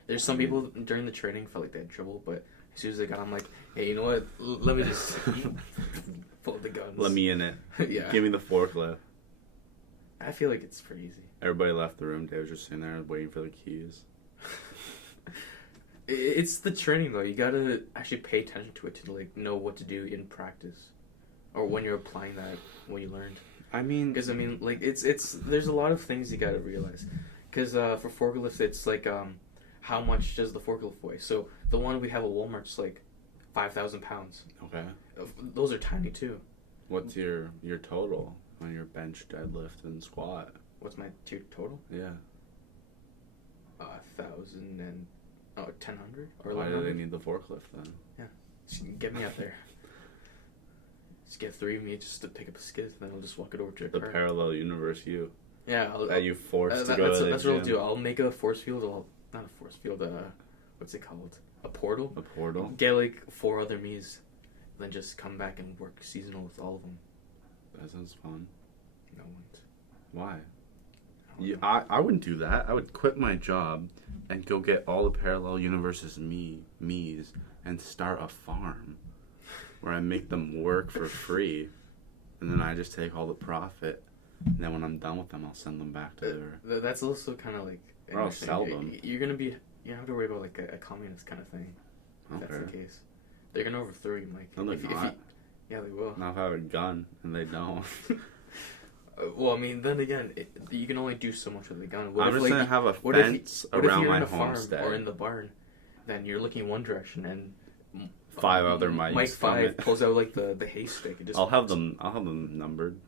There's some people during the training felt like they had trouble, but as soon as they got, I'm like, hey, you know what? Let me just pull the guns. Let me in it. Yeah. Give me the forklift. I feel like it's pretty easy. Everybody left the room. Dave was just sitting there waiting for the keys. It's the training though. You gotta actually pay attention to it to like know what to do in practice, or when you're applying that what you learned. I mean, because like it's there's a lot of things you gotta realize. Because for forklifts, it's like how much does the forklift weigh? So the one we have at Walmart's like 5,000 pounds. Okay. Those are tiny too. What's your total on your bench, deadlift, and squat? What's my tier total? Yeah. 1,000 and 1,000 or why do they need the forklift then? Yeah, just get me out there. Just get 3 of me just to pick up a skid, and then I'll just walk it over to the parallel universe you. Yeah, that you forced to go to the that's gym. What I'll do. I'll make a force field. Not a force field. What's it called? A portal. A portal. Get like 4 other me's, then just come back and work seasonal with all of them. That sounds fun. No one's. Why? I wouldn't do that. I would quit my job and go get all the parallel universes me's and start a farm where I make them work for free, and then I just take all the profit. And then when I'm done with them, I'll send them back to their... That's also kind of like... Or I'll sell them. You're going to be... You don't have to worry about like a communist kind of thing. If that's the case. They're going to overthrow you, Mike. No, they're not. Yeah, they will. Not if I have a gun, and they don't. Well, I mean, then again, you can only do so much with the gun. What I'm if, just gonna have a fence around my homestead or in the barn? Then you're looking one direction, and 5 other mics. Mike 5 pulls out like the haystack. And just I'll have them numbered.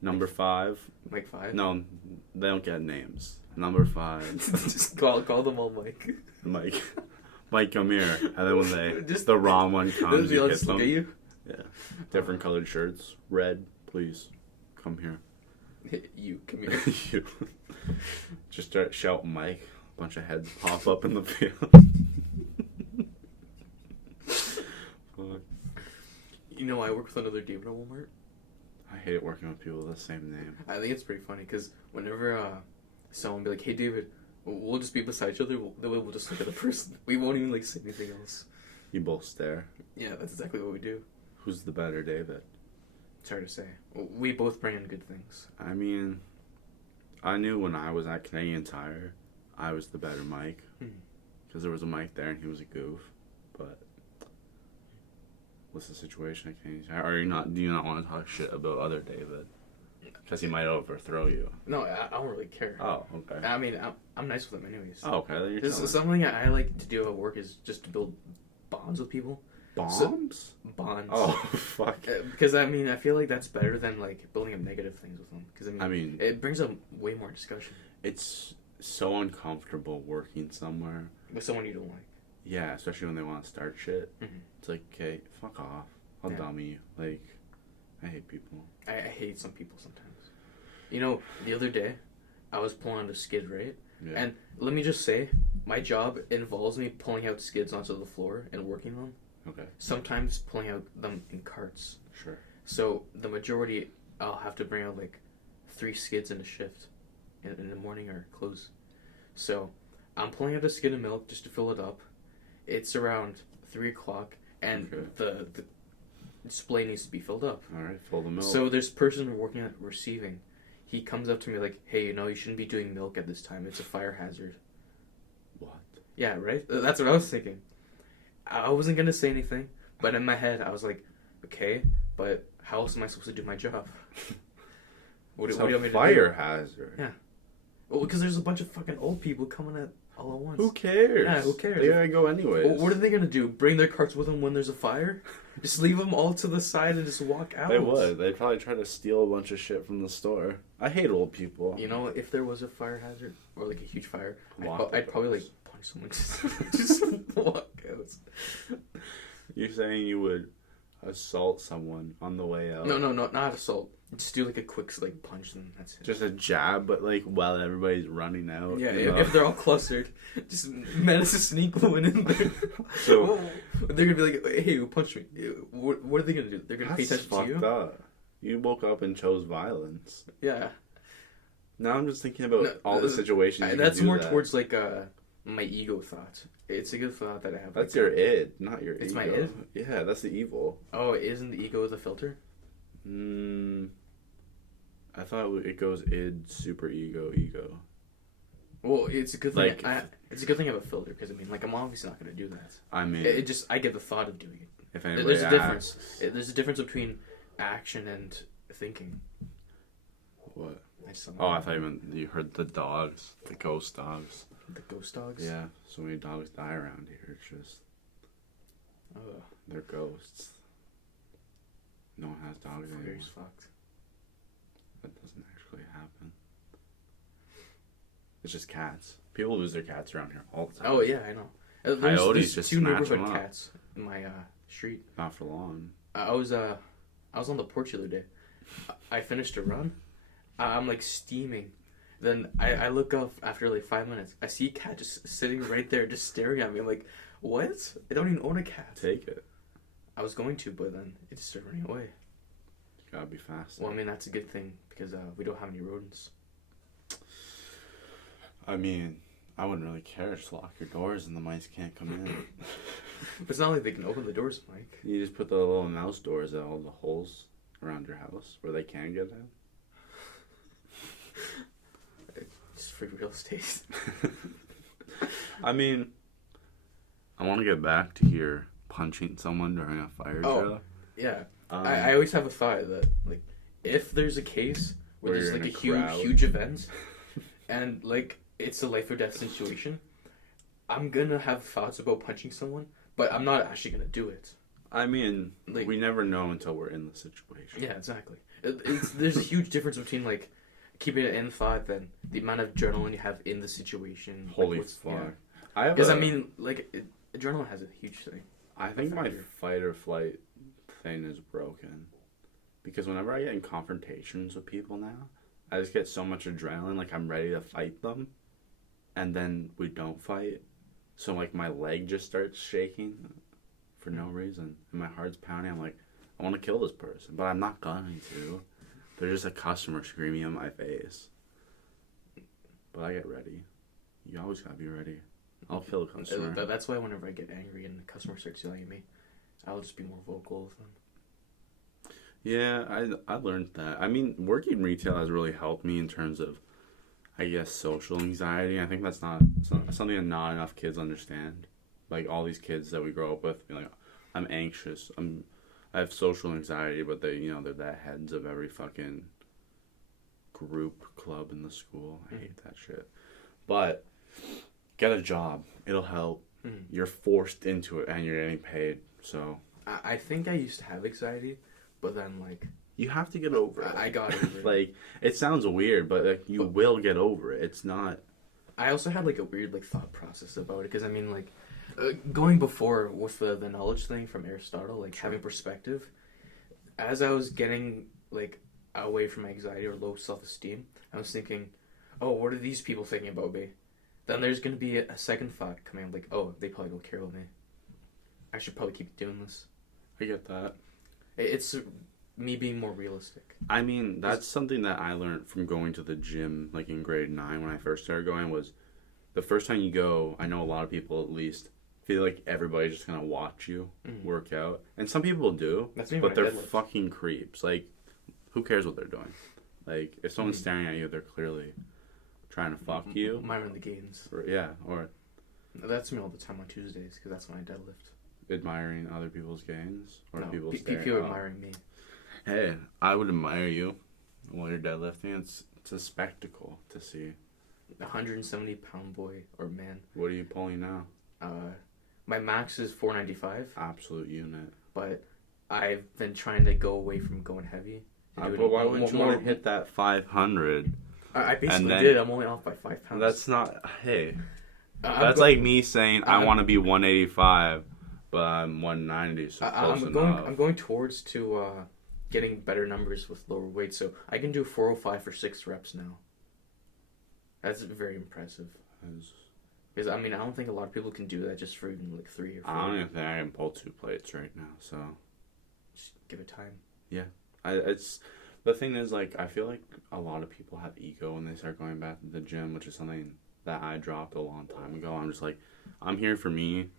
Number 5. Mike 5. No, they don't get names. Number 5. Just call them all Mike. Mike, come here. And then when the wrong one comes, you hit just them. look at you. Yeah. Different colored shirts. Red, please. Come here. You, come here. You. Just start shouting Mike. A bunch of heads pop up in the field. Fuck. You know, I work with another David at Walmart. I hate working with people with the same name. I think it's pretty funny because whenever someone be like, "Hey, David," we'll just be beside each other. We'll just look at the person. We won't even like say anything else. You both stare. Yeah, that's exactly what we do. Who's the better David? It's hard to say. We both bring in good things. I mean, I knew when I was at Canadian Tire, I was the better Mike. Because there was a Mike there and he was a goof. But what's the situation at Canadian Tire? Do you not want to talk shit about other David? Because he might overthrow you. No, I don't really care. Oh, okay. I mean, I'm nice with him anyways. Oh, okay. Then you're something I like to do at work is just to build bonds with people. Bombs? Bonds. Oh, fuck. Because, I mean, I feel like that's better than, like, building up negative things with them. Because, I mean, it brings up way more discussion. It's so uncomfortable working somewhere. With someone you don't like. Yeah, especially when they want to start shit. Mm-hmm. It's like, okay, fuck off. I'll dummy you. Like, I hate people. I hate some people sometimes. You know, the other day, I was pulling out a skid, right? Yeah. And let me just say, my job involves me pulling out skids onto the floor and working them. Okay. Sometimes pulling out them in carts. Sure. So the majority, I'll have to bring out like 3 skids in a shift in the morning or close. So I'm pulling out a skid of milk just to fill it up. It's around 3 o'clock and the display needs to be filled up. All right, fill the milk. So there's a person working at receiving. He comes up to me like, "Hey, you shouldn't be doing milk at this time. It's a fire hazard." What? Yeah, right? That's what I was thinking. I wasn't going to say anything, but in my head, I was like, okay, but how else am I supposed to do my job? What do you want me to do? Fire hazard. Yeah. Well, because there's a bunch of fucking old people coming at all at once. Who cares? Yeah, who cares? They gotta go anyways. Well, what are they going to do? Bring their carts with them when there's a fire? Just leave them all to the side and just walk out? They would. They'd probably try to steal a bunch of shit from the store. I hate old people. You know, if there was a fire hazard, or like a huge fire, I'd probably like punch someone just walk out. You're saying you would assault someone on the way out? No, not assault. Just do like a quick like punch and that's it. Just a jab, but like while everybody's running out. Yeah, if they're all clustered, just manage to sneak one in there. So they're gonna be like, "Hey, who punched me?" What are they gonna do? They're gonna pay attention to you. Up. You woke up and chose violence. Yeah. Now I'm just thinking about all the situations. That's more towards like my ego thought. It's a good thought that I have. That's your id, not your ego. It's my id? Yeah, that's the evil. Oh, isn't the ego the filter? I thought it goes id, super ego. Well, it's a good thing. It's a good thing I have a filter because I mean, like, I'm obviously not going to do that. I mean, I get the thought of doing it. If anybody there's a difference. There's a difference between action and thinking. What? I thought you heard the dogs, the ghost dogs. The ghost dogs? Yeah, so many dogs die around here. It's just, they're ghosts. No one has dogs anymore. Fear's fucked. That doesn't actually happen. It's just cats. People lose their cats around here all the time. Oh yeah, I know. Coyotes just 2 snatch neighborhood them up. cats in my street. Not for long. I was on the porch the other day. I finished a run. I'm like steaming. Then I look up after like 5 minutes. I see a cat just sitting right there, just staring at me. I'm like, what? I don't even own a cat. Take it. I was going to, but then it just started running away. You gotta be fast. Well, I mean, that's a good thing because we don't have any rodents. I mean, I wouldn't really care. Just lock your doors and the mice can't come in. But it's not like they can open the doors, Mike. You just put the little mouse doors at all the holes around your house where they can get in. Just free real estate. I mean, I want to get back to here punching someone during a fire drill. Yeah. I always have a thought that, like, if there's a case where there's you're like in a a huge crowd. huge event, and like it's a life or death situation, I'm gonna have thoughts about punching someone, but I'm not actually gonna do it. I mean, Like, we never know until we're in the situation. yeah, exactly. There's a huge difference between like keeping it in thought than the amount of adrenaline you have in the situation. Holy fuck! Because I mean, like adrenaline has a huge thing. I think my fight or flight thing is broken. Because whenever I get in confrontations with people now, I just get so much adrenaline, like I'm ready to fight them, and then we don't fight. So like my leg just starts shaking for no reason, and my heart's pounding. I'm like, I want to kill this person, but I'm not going to. They're just a customer screaming in my face. But I get ready. You always gotta be ready. I'll kill a customer. That's why whenever I get angry and the customer starts yelling at me, I'll just be more vocal with them. Yeah, I learned that. I mean, working retail has really helped me in terms of, I guess, social anxiety. I think that's not something that not enough kids understand. Like all these kids that we grow up with, like, I'm anxious. I have social anxiety, but they're the heads of every fucking group club in the school. I hate that shit. But get a job. It'll help. Mm-hmm. You're forced into it, and you're getting paid. So I think I used to have anxiety. But then, like... You have to get over it. I got over it. Like, it sounds weird, but like, you will get over it. It's not... I also had, like, a weird, like, thought process about it. Because, I mean, like, going before with the knowledge thing from Aristotle, like, having perspective, as I was getting, like, away from anxiety or low self-esteem, I was thinking, oh, what are these people thinking about me? Then there's going to be a second thought coming, like, oh, they probably don't care about me. I should probably keep doing this. I get that. It's me being more realistic. I mean, that's something that I learned from going to the gym, like in grade 9 when I first started going, was the first time you go, I know a lot of people at least feel like everybody's just going to watch you work out. And some people do, but they're fucking creeps. Like, who cares what they're doing? Like, if someone's staring at you, they're clearly trying to fuck you. Admiring the gains. Or... That's me all the time on Tuesdays, because that's when I deadlift. Admiring other people's gains? Or people admiring me. Hey, I would admire you while you're deadlifting. It's a spectacle to see. 170-pound boy or man. What are you pulling now? My max is 495. Absolute unit. But I've been trying to go away from going heavy. But why wouldn't you want to hit that 500? I basically did. I'm only off by 5 pounds. That's not... Hey. That's like me saying I want to be 185. But I'm 190, so close enough. I'm going towards to getting better numbers with lower weight, so I can do 405 for 6 reps now. That's very impressive. Because, I mean, I don't think a lot of people can do that just for even, like, 3 or 4. I don't even think I can pull 2 plates right now, so... Just give it time. Yeah. The thing is, like, I feel like a lot of people have ego when they start going back to the gym, which is something that I dropped a long time ago. I'm just like, I'm here for me.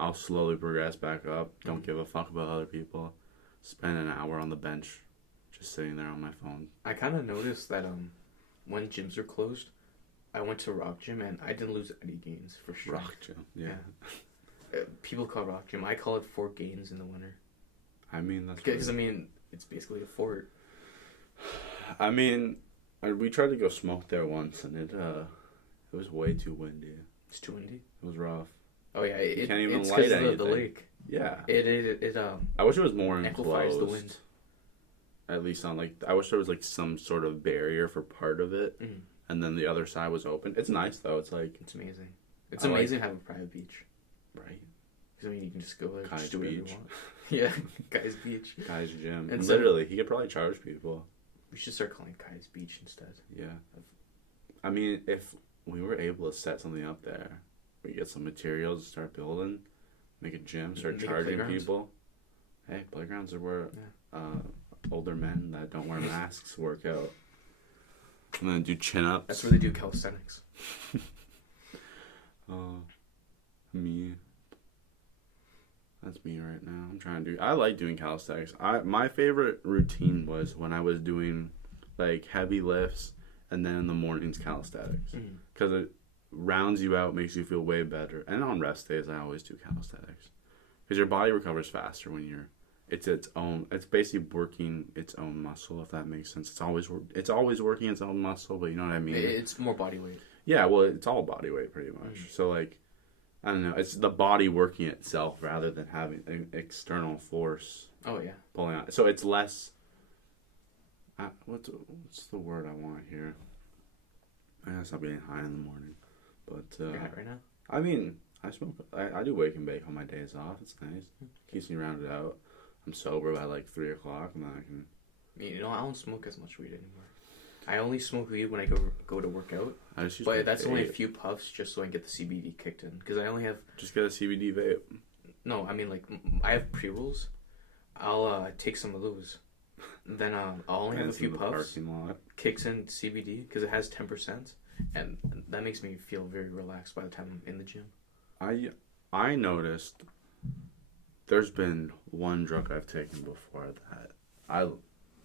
I'll slowly progress back up. Don't give a fuck about other people. Spend an hour on the bench just sitting there on my phone. I kind of noticed that when gyms are closed, I went to Rock Gym and I didn't lose any gains for sure. Rock Gym, yeah. People call Rock Gym. I call it 4 gains in the winter. I mean, that's... Because, I mean, it's basically a fort. I mean, we tried to go smoke there once and it was way too windy. It's too windy? It was rough. Oh yeah, you can't even it's light anything. The lake. Yeah. It I wish it was more amplifies enclosed. The wind. At least on I wish there was like some sort of barrier for part of it, and then the other side was open. It's nice though. It's amazing. It's amazing to have a private beach. Right. Because I mean, you can just go there. Guy's just do whatever you beach. want. Yeah, Guy's Beach. Guy's Gym. And literally, he could probably charge people. We should start calling Guy's Beach instead. Yeah. I mean, if we were able to set something up there. We get some materials, start building, make a gym, start charging people. Hey, playgrounds are where older men that don't wear masks work out. And then do chin-ups. That's where they do calisthenics. Me. That's me right now. I like doing calisthenics. My favorite routine was when I was doing like heavy lifts and then in the mornings calisthenics. Because it rounds you out, makes you feel way better. And on rest days, I always do calisthenics. Because your body recovers faster when you're its own. It's basically working its own muscle, if that makes sense. It's always working its own muscle, but you know what I mean. It's more body weight. Yeah, well, it's all body weight pretty much. So like, I don't know. It's the body working itself rather than having an external force. Oh yeah. Pulling out. So it's less. What's the word I want here? I gotta stop getting high in the morning, but You're high right now. I mean, I smoke. I do wake and bake on my days off. It's nice. Keeps me rounded out. I'm sober by like 3 o'clock, and then I can. You know, I don't smoke as much weed anymore. I only smoke weed when I go to work out. But that's only a few puffs just so I can get the CBD kicked in. Because I only have. Just get a CBD vape. No, I mean like I have pre-rolls. I'll take some of those. Then I'll only have a few puffs. Kicks in CBD because it has 10%, and that makes me feel very relaxed by the time I'm in the gym. I noticed there's been one drug I've taken before that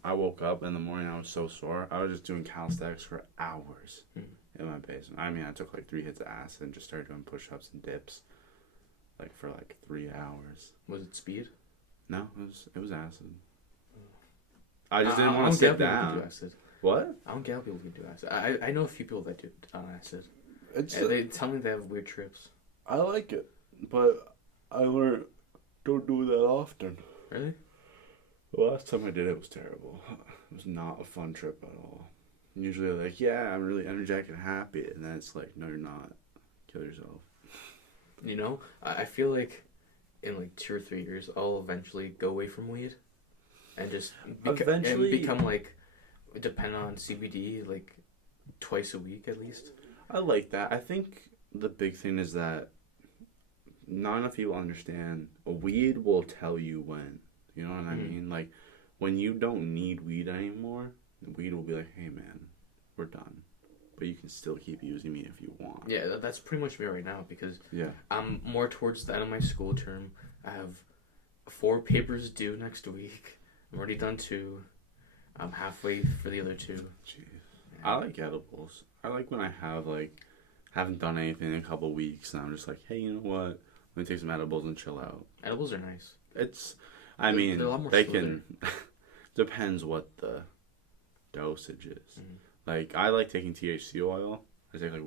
I woke up in the morning, I was so sore. I was just doing calisthenics for hours in my basement. I mean, I took like 3 hits of acid and just started doing push-ups and dips like for like 3 hours. Was it speed? No, it was acid. I just didn't want to sit down. Do acid. What? I don't get how people can do acid. I know a few people that do acid. They tell me they have weird trips. I like it, but I learned don't do that often. Really? The last time I did it was terrible. It was not a fun trip at all. Usually like, yeah, I'm really energetic and happy, and then it's like, no, you're not. Kill yourself. You know, I feel like in like 2 or 3 years, I'll eventually go away from weed, and just become like dependent on CBD like twice a week at least. I like that. I think the big thing is that not enough people understand weed will tell you when. You know what I mean? Like, when you don't need weed anymore, weed will be like, hey man, we're done. But you can still keep using me if you want. Yeah, that's pretty much me right now because I'm more towards the end of my school term. I have 4 papers due next week. I'm already done 2. I'm halfway for the other 2. Jeez. Yeah. I like edibles. I like when I haven't done anything in a couple of weeks and I'm just like, hey, you know what? Let me take some edibles and chill out. Edibles are nice. They're a lot more can depends what the dosage is. Like, I like taking THC oil. I take like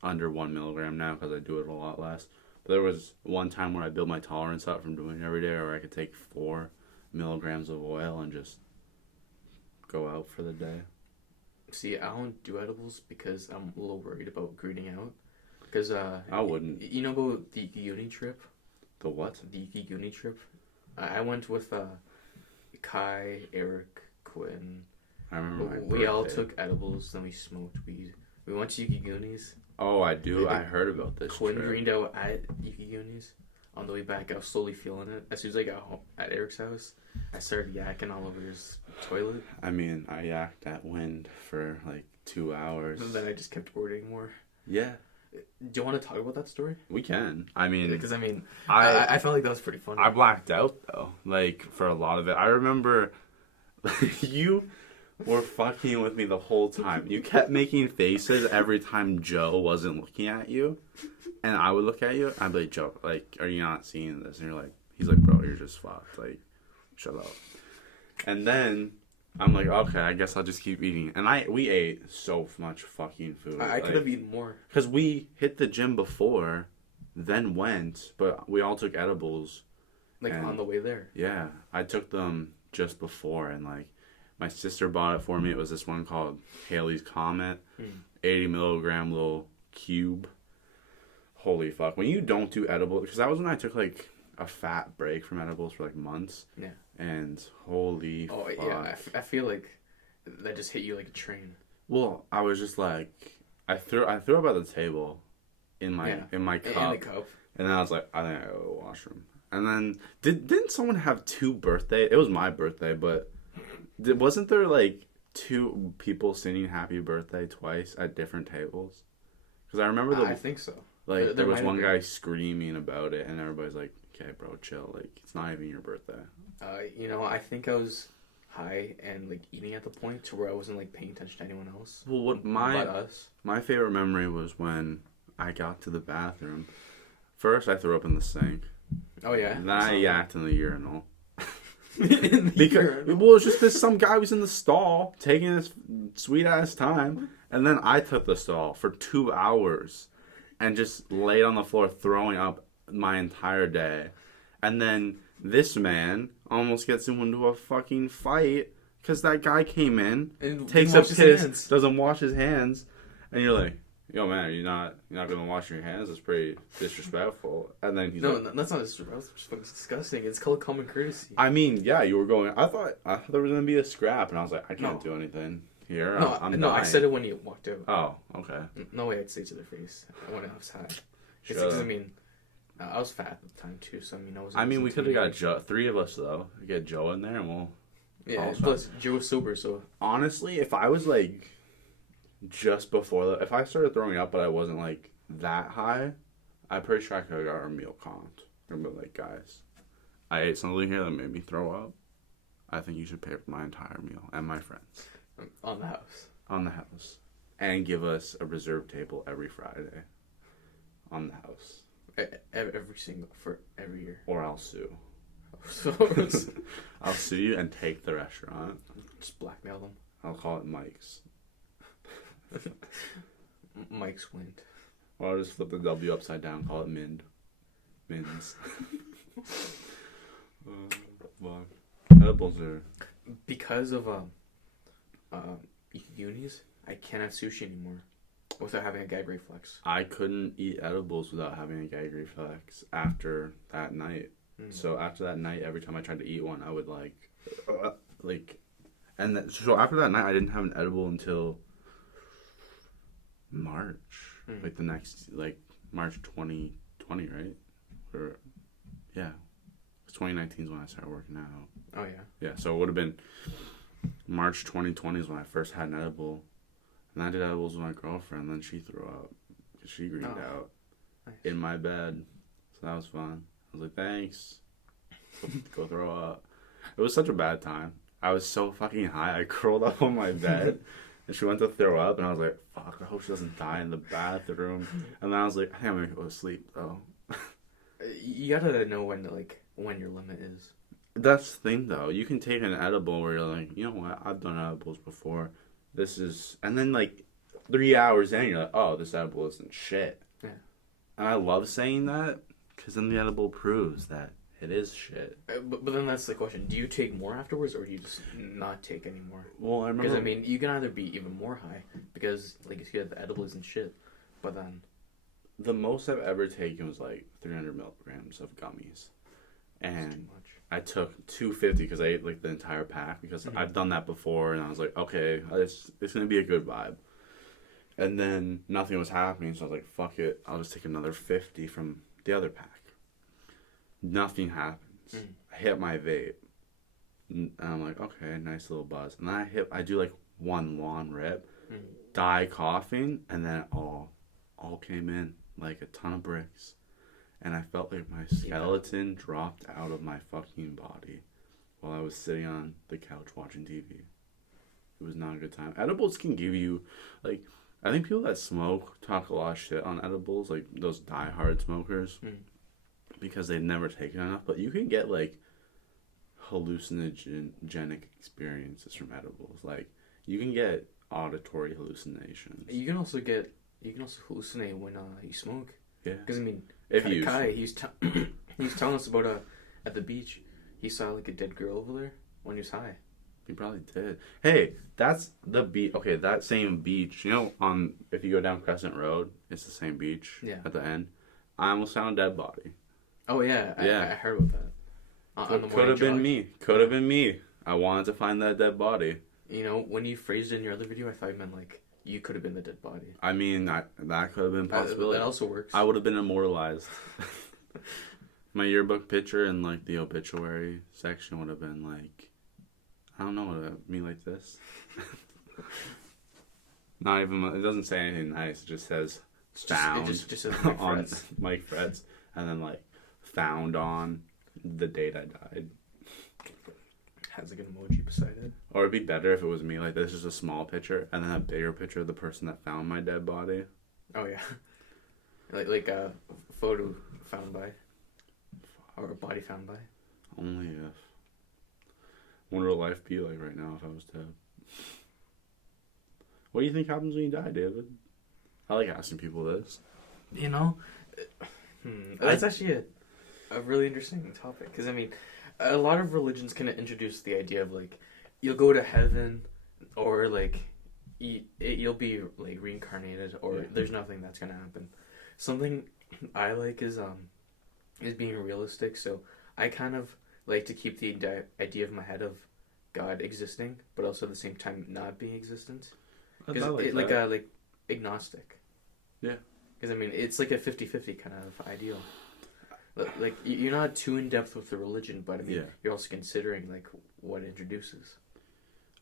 under 1 milligram now because I do it a lot less. But there was one time where I built my tolerance up from doing it every day, or I could take 4 milligrams of oil and just go out for the day. See, I don't do edibles because I'm a little worried about greening out. Because I wouldn't. You know about the uni trip? The what? The uni trip. I went with Kai, Eric, Quinn. I remember we all took edibles, then we smoked weed. We went to Yukiguni's. Oh, I do. I heard about this. Quinn greened out at Yukiguni's. On the way back, I was slowly feeling it. As soon as I got home at Eric's house, I started yakking all over his toilet. I mean, I yacked at Wind for like 2 hours. And then I just kept ordering more. Yeah. Do you want to talk about that story? We can. I mean... Because, I felt like that was pretty funny. I blacked out, though. Like, for a lot of it. I remember you were fucking with me the whole time. You kept making faces every time Joe wasn't looking at you. And I would look at you. I'd be like, Joe, like, are you not seeing this? And you're like... He's like, bro, you're just fucked. Like, shut up. And then... I'm like, okay, I guess I'll just keep eating. And we ate so much fucking food. I could have eaten more. Because we hit the gym before, then went, but we all took edibles. Like, on the way there? Yeah. I took them just before, and, like, my sister bought it for me. It was this one called Haley's Comet. 80 milligram little cube. Holy fuck. When you don't do edibles, because that was when I took, like, a fat break from edibles for, like, months. Yeah. And holy fuck. Oh, yeah. I feel like that just hit you like a train. Well, I was just like... I threw up at the table in my cup. In the cup. And then I was like, I think I go to the washroom. And then... Didn't someone have 2 birthdays? It was my birthday, but... Wasn't there, like, 2 people singing happy birthday twice at different tables? Because I remember I think so. Like, there was one guy screaming about it, and everybody's like, okay, bro, chill. Like, it's not even your birthday. I think I was high and, like, eating at the point to where I wasn't, like, paying attention to anyone else. Well, my favorite memory was when I got to the bathroom. First, I threw up in the sink. Oh, yeah? Then I yacked in the urinal. Because well, it's just because some guy was in the stall taking his sweet ass time, and then I took the stall for 2 hours, and just laid on the floor throwing up my entire day, and then this man almost gets into a fucking fight because that guy came in, and takes a piss, doesn't wash his hands, and you're like, yo, man, you're not gonna wash your hands? That's pretty disrespectful. And then he's like, that's not disrespectful. It's fucking disgusting. It's called common courtesy. I mean, yeah, you were going. I thought there was gonna be a scrap, and I was like, I can't do anything here. I'm dying. I said it when you walked out. Oh, okay. No way I'd say it to their face when I was high. Because I mean, I was fat at the time too, so I mean, I mean, we could have got Joe. 3 of us though. We get Joe in there, and we'll. Yeah. Plus, Joe was sober, so honestly, if I was like. Just before if I started throwing up, but I wasn't like that high, I'm pretty sure I could have got our meal comped. And be like, guys, I ate something here that made me throw up. I think you should pay for my entire meal and my friends. On the house. On the house. And give us a reserved table every Friday. On the house. For every year. Or I'll sue. I'll sue you and take the restaurant. Just blackmail them. I'll call it Mike's. Mike's wind. Or I'll just flip the W upside down, call it Mind. Min's. Edibles are... Because of unis, I can't have sushi anymore without having a gag reflex. I couldn't eat edibles without having a gag reflex after that night. So after that night, every time I tried to eat one, I would so after that night, I didn't have an edible until March, like the next, March 2020, right? Or, yeah, 2019 is when I started working out. Oh yeah. Yeah, so it would have been March 2020 is when I first had an edible, and I did edibles with my girlfriend. And then she threw up because she greened out in my bed, so that was fun. I was like, thanks. Go throw up. It was such a bad time. I was so fucking high. I curled up on my bed. And she went to throw up, and I was like, fuck, I hope she doesn't die in the bathroom. And then I was like, I think I'm going to go to sleep, though. You gotta know when your limit is. That's the thing, though. You can take an edible where you're like, you know what, I've done edibles before. This is... And then, 3 hours in, you're like, oh, this edible isn't shit. Yeah. And I love saying that, because then the edible proves that it is shit. But then that's the question. Do you take more afterwards, or do you just not take any more? Well, I remember... Because, I mean, you can either be even more high, because, you said, the edible isn't shit, but then... The most I've ever taken was, 300 milligrams of gummies. And I took 250 because I ate, the entire pack, because I've done that before, and I was like, okay, it's going to be a good vibe. And then nothing was happening, so I was like, fuck it, I'll just take another 50 from the other pack. Nothing happens. I hit my vape. And I'm like, okay, nice little buzz. And then I do one long rip, die coughing, and then it all came in like a ton of bricks. And I felt like my skeleton dropped out of my fucking body while I was sitting on the couch watching TV. It was not a good time. Edibles can give you, I think people that smoke talk a lot of shit on edibles, those diehard smokers. Because they've never taken enough, but you can get hallucinogenic experiences from edibles. You can get auditory hallucinations. You can also hallucinate when you smoke. Yeah. Because I mean, if Kai, he was telling us about at the beach, he saw a dead girl over there when he was high. He probably did. Hey, that's the beach. Okay, that same beach. If you go down Crescent Road, it's the same beach. Yeah. At the end, I almost found a dead body. Oh, yeah. I heard about that. Could have been me. Could have been me. I wanted to find that dead body. When you phrased it in your other video, I thought you meant, you could have been the dead body. I mean, that could have been possible. That also works. I would have been immortalized. My yearbook picture in, the obituary section would have been, I don't know, me like this. Not even... It doesn't say anything nice. It just says, found it just says on Mike Freds. And then, found on the date I died. Has an emoji beside it. Or it'd be better if it was me, this is a small picture, and then a bigger picture of the person that found my dead body. Oh yeah. Like a photo found by, or a body found by. Only if. Wonder what life be like right now if I was dead. What do you think happens when you die, David? I like asking people this. You know, that's actually a really interesting topic. Because, I mean, a lot of religions kind of introduce the idea of, like, you'll go to heaven, or, like, you'll be, like, reincarnated, or there's nothing that's going to happen. Something I like is being realistic, so I kind of like to keep the idea of my head of God existing, but also at the same time not being existent. Because like agnostic. Yeah. Because I mean, it's like a 50-50 kind of ideal. Like you're not too in depth with the religion, but I mean, you're also considering like what it introduces.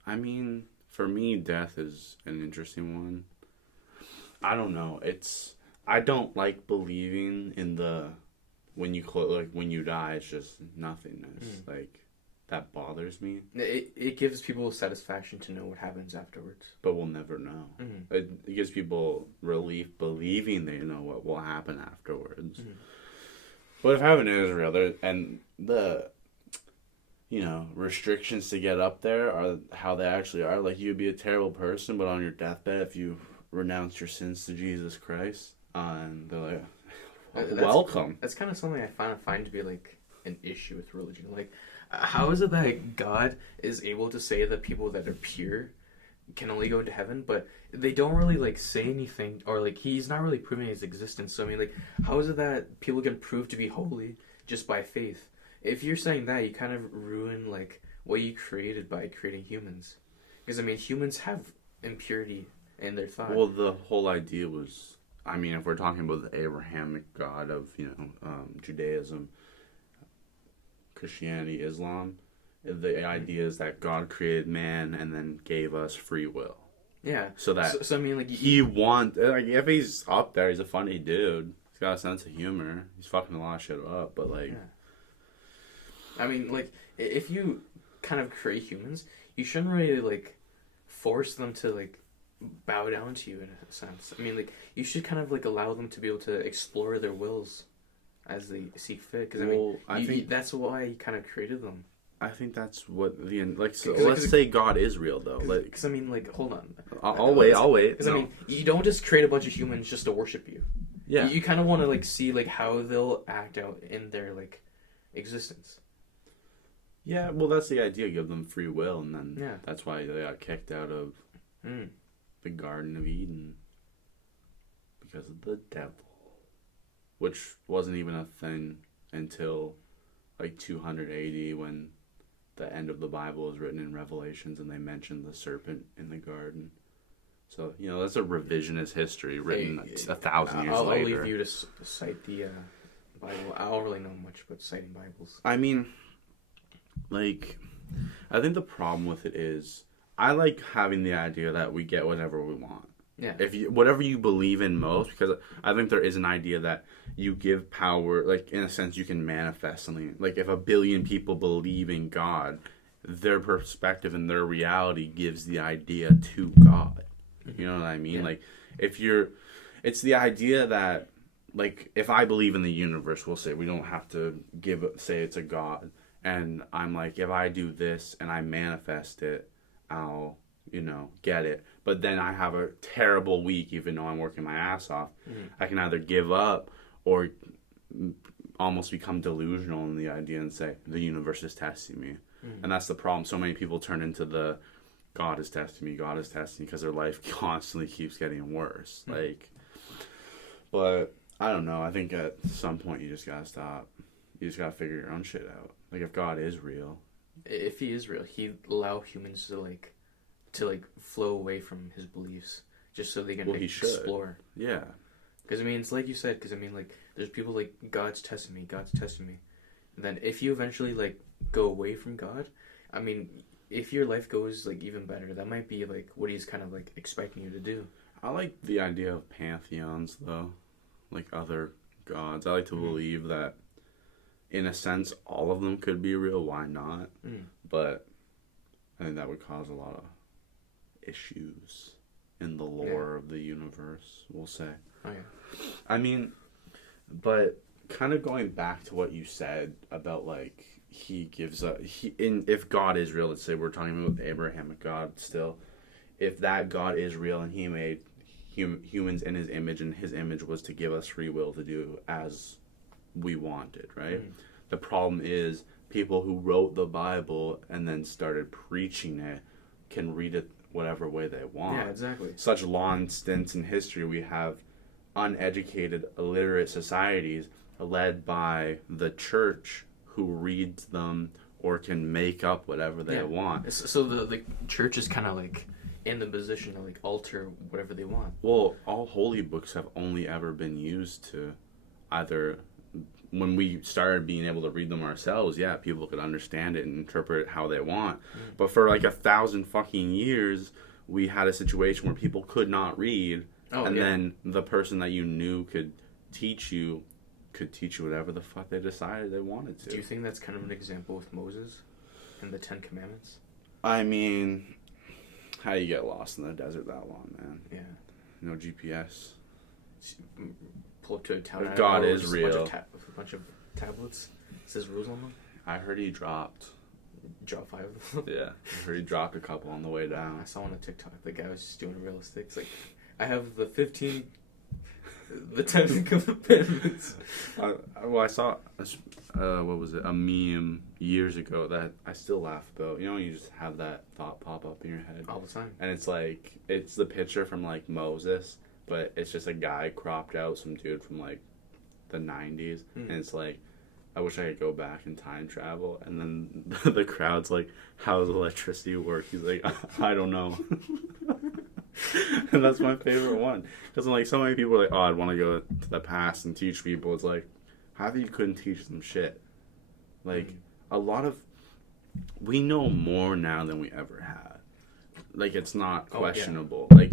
I mean, for me, death is an interesting one. I don't know. I don't like believing in the when you die, it's just nothingness. Like that bothers me. It gives people satisfaction to know what happens afterwards. But we'll never know. Mm-hmm. It gives people relief believing they know what will happen afterwards. Mm-hmm. But if heaven is real, and the restrictions to get up there are how they actually are. Like, you'd be a terrible person, but on your deathbed, if you renounce your sins to Jesus Christ, and they're like, welcome. That's kind of something I find to be like an issue with religion. Like, how is it that God is able to say that people that are pure can only go into heaven, but they don't really like say anything, or like he's not really proving his existence? So I mean, like, how is it that people can prove to be holy just by faith? If you're saying that, you kind of ruin like what you created by creating humans, because I mean, humans have impurity in their thought. Well, the whole idea was, I mean, if we're talking about the Abrahamic God of Judaism, Christianity, Islam, the idea is that God created man and then gave us free will. Yeah. So that so I mean, like, if he's up there, he's a funny dude. He's got a sense of humor. He's fucking a lot of shit up, but like, I mean, like, if you kind of create humans, you shouldn't really like force them to like bow down to you in a sense. I mean, like, you should kind of like allow them to be able to explore their wills as they see fit. Because I think that's why you kind of created them. I think that's what let's say God is real though. Because I mean, like, hold on. I'll wait. Because I mean, you don't just create a bunch of humans just to worship you. Yeah. You kind of want to like see like how they'll act out in their like existence. Yeah, well, that's the idea. Give them free will, and then that's why they got kicked out of the Garden of Eden because of the devil, which wasn't even a thing until like 200 AD when the end of the Bible is written in Revelations, and they mentioned the serpent in the garden. So that's a revisionist history written 1,000 years later. I'll leave you to cite the Bible. I don't really know much about citing Bibles. I mean, like, I think the problem with it is I like having the idea that we get whatever we want. Yeah. Whatever you believe in most, because I think there is an idea that you give power, like, in a sense, you can manifest something. Like, if 1 billion people believe in God, their perspective and their reality gives the idea to God. You know what I mean? Yeah. Like, it's the idea that, like, if I believe in the universe, we'll say we don't have to say it's a God. And I'm like, if I do this and I manifest it, I'll, get it. But then I have a terrible week, even though I'm working my ass off. Mm-hmm. I can either give up or almost become delusional in the idea and say, the universe is testing me. Mm-hmm. And that's the problem. So many people turn into the God is testing me, because their life constantly keeps getting worse. Mm-hmm. Like, but I don't know. I think at some point you just gotta stop. You just gotta figure your own shit out. Like, if God is real. If he is real, he'd allow humans to flow away from his beliefs just so they can explore. Yeah. Because, I mean, it's like you said, because, I mean, like, there's people like, God's testing me. And then if you eventually, like, go away from God, I mean, if your life goes, like, even better, that might be, like, what he's kind of, like, expecting you to do. I like the idea of pantheons, though. Like, other gods. I like to believe that, in a sense, all of them could be real. Why not? But I think that would cause a lot of issues in the lore of the universe, we'll say. Oh, yeah. I mean, but kind of going back to what you said about, like, he gives up. If God is real, let's say we're talking about the Abrahamic God still. If that God is real and he made humans in his image, and his image was to give us free will to do as we wanted, right? Mm-hmm. The problem is people who wrote the Bible and then started preaching it can read it whatever way they want. Yeah, exactly. Such long stints in history, we have uneducated, illiterate societies led by the church who reads them or can make up whatever they want. So the church is kind of like in the position to like alter whatever they want. Well, all holy books have only ever been used to either, when we started being able to read them ourselves, people could understand it and interpret it how they want. But for like 1,000 fucking years, we had a situation where people could not read, then the person that you knew could teach you whatever the fuck they decided they wanted to. Do you think that's kind of an example with Moses and the 10 Commandments? I mean, how do you get lost in the desert that long, man? Yeah. No GPS. Pull up to a town. If God is real. A bunch of tablets. It says rules on them. I heard he dropped 5 of them. Yeah. I heard he dropped a couple on the way down. I saw on a TikTok the guy was just doing realistic. It's like, I have the 10 Commandments. I saw, what was it, a meme years ago that I still laugh about. You know, you just have that thought pop up in your head. All the time. And it's like, it's the picture from like Moses, but it's just a guy cropped out, some dude from like the 90s. And it's like, I wish I could go back in time travel. And then the crowd's like, how does electricity work? He's like, I don't know. And that's my favorite one, because like so many people are like, oh, I'd want to go to the past and teach people. It's like, how do you couldn't teach them shit? Like we know more now than we ever had. Like, it's not questionable. Like,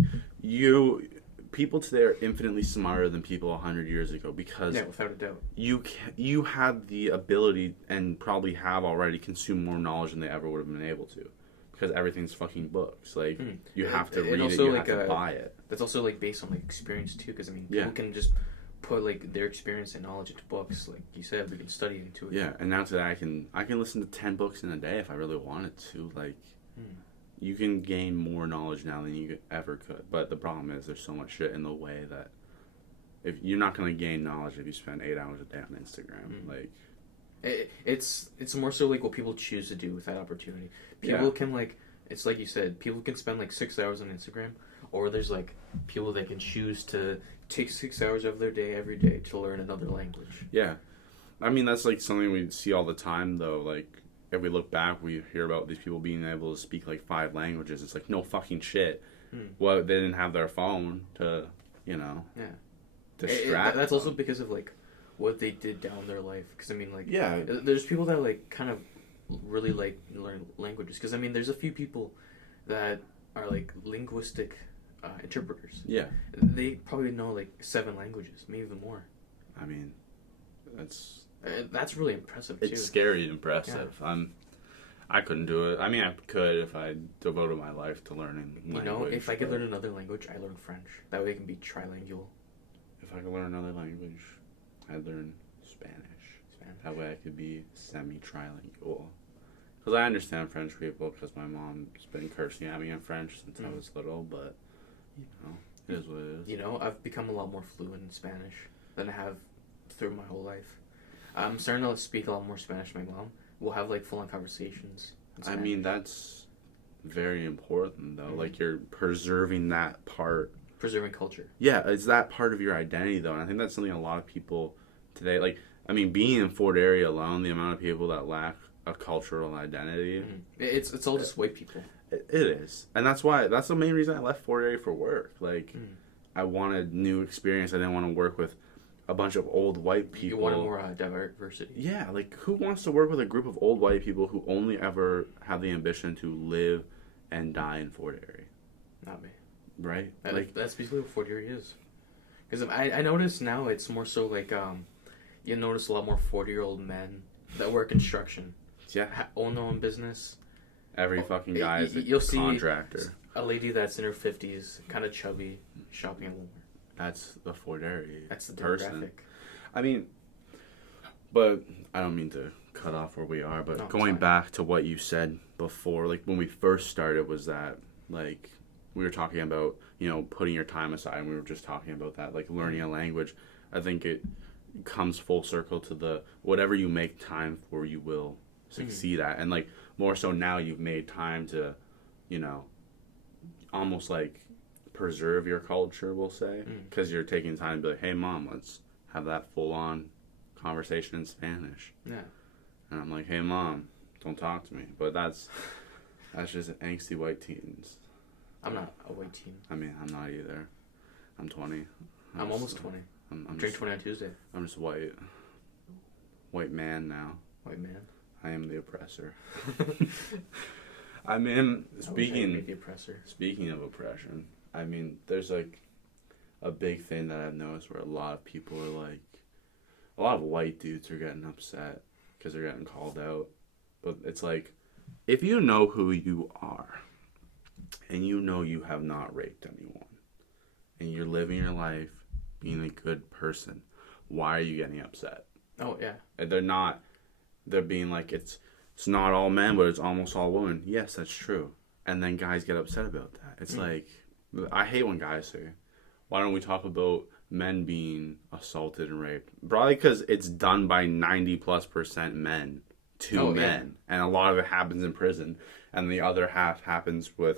people today are infinitely smarter than people 100 years ago, because without a doubt, you have the ability and probably have already consumed more knowledge than they ever would have been able to. Because everything's fucking books. Like, you have to read it, you have to buy it. That's also, like, based on, like, experience, too. Because, I mean, people can just put, like, their experience and knowledge into books. Like you said, we can study into it. Yeah, and now today I can listen to 10 books in a day if I really wanted to. Like, you can gain more knowledge now than you ever could. But the problem is there's so much shit in the way that if you're not going to gain knowledge if you spend 8 hours a day on Instagram. Like... It's more so like what people choose to do with that opportunity. People can, like, it's like you said, people can spend like 6 hours on Instagram, or there's like people that can choose to take 6 hours of their day every day to learn another language. Yeah. I mean, that's like something we see all the time though. Like, if we look back, we hear about these people being able to speak like 5 languages. It's like, no fucking shit. Well, they didn't have their phone to, distract that's them. also because of like what they did down their life. Because I mean, like, there's people that like kind of really like learn languages. Because I mean, there's a few people that are like linguistic interpreters. Yeah, they probably know like 7 languages, maybe even more. I mean, that's really impressive. It's scary impressive. Yeah. I couldn't do it. I mean, I could if I devoted my life to learning language. You know, if I could learn another language, I learn French. That way I can be trilingual. If I could learn another language, I'd learn Spanish. That way I could be semi-trilingual. Because I understand French people, because my mom's been cursing at me in French since I was little, but, it is what it is. You know, I've become a lot more fluent in Spanish than I have through my whole life. I'm starting to speak a lot more Spanish to my mom. We'll have, like, full-on conversations. I mean, that's very important, though. Like, you're preserving that part. Preserving culture. Yeah, it's that part of your identity, though. And I think that's something a lot of people today, like, I mean, being in Fort area alone, the amount of people that lack a cultural identity. It's all just white people. It is. And that's the main reason I left Fort area for work. Like, I wanted new experience. I didn't want to work with a bunch of old white people. You wanted more diversity. Yeah, like, who wants to work with a group of old white people who only ever have the ambition to live and die in Fort area? Not me. Right? That's basically what Fort Erie is. Because I notice now it's more so like, you notice a lot more 40-year-old men that work construction. Yeah. Own their own business. Every fucking guy is a contractor. See a lady that's in her 50s, kind of chubby, shopping at Walmart. That's the Fort area. That's the person. demographic. I mean, but I don't mean to cut off where we are, but No, going back to what you said before, like when we first started, was that like we were talking about, you know, putting your time aside, and we were just talking about that, like learning a language. I think it comes full circle to the whatever you make time for, you will succeed at, and like more so now you've made time to, you know, almost like preserve your culture, we'll say, because you're taking time to be like, hey mom, let's have that full on conversation in Spanish. Yeah. And I'm like, hey mom, don't talk to me. But that's just angsty white teens. I'm not a white teen. I mean, I'm not either. I'm 20. I'm almost 20. I'm turning 20 on Tuesday. I'm just white. White man now. White man. I am the oppressor. I mean, the oppressor. Speaking of oppression, I mean, there's like a big thing that I've noticed where a lot of people are like, a lot of white dudes are getting upset because they're getting called out. But it's like, if you know who you are and you know you have not raped anyone and you're living your life being a good person, why are you getting upset? Oh, yeah. And they're being like, it's not all men, but it's almost all women. Yes, that's true. And then guys get upset about that. It's like, I hate when guys say, why don't we talk about men being assaulted and raped? Probably because it's done by 90+% men to men. Yeah. And a lot of it happens in prison. And the other half happens with,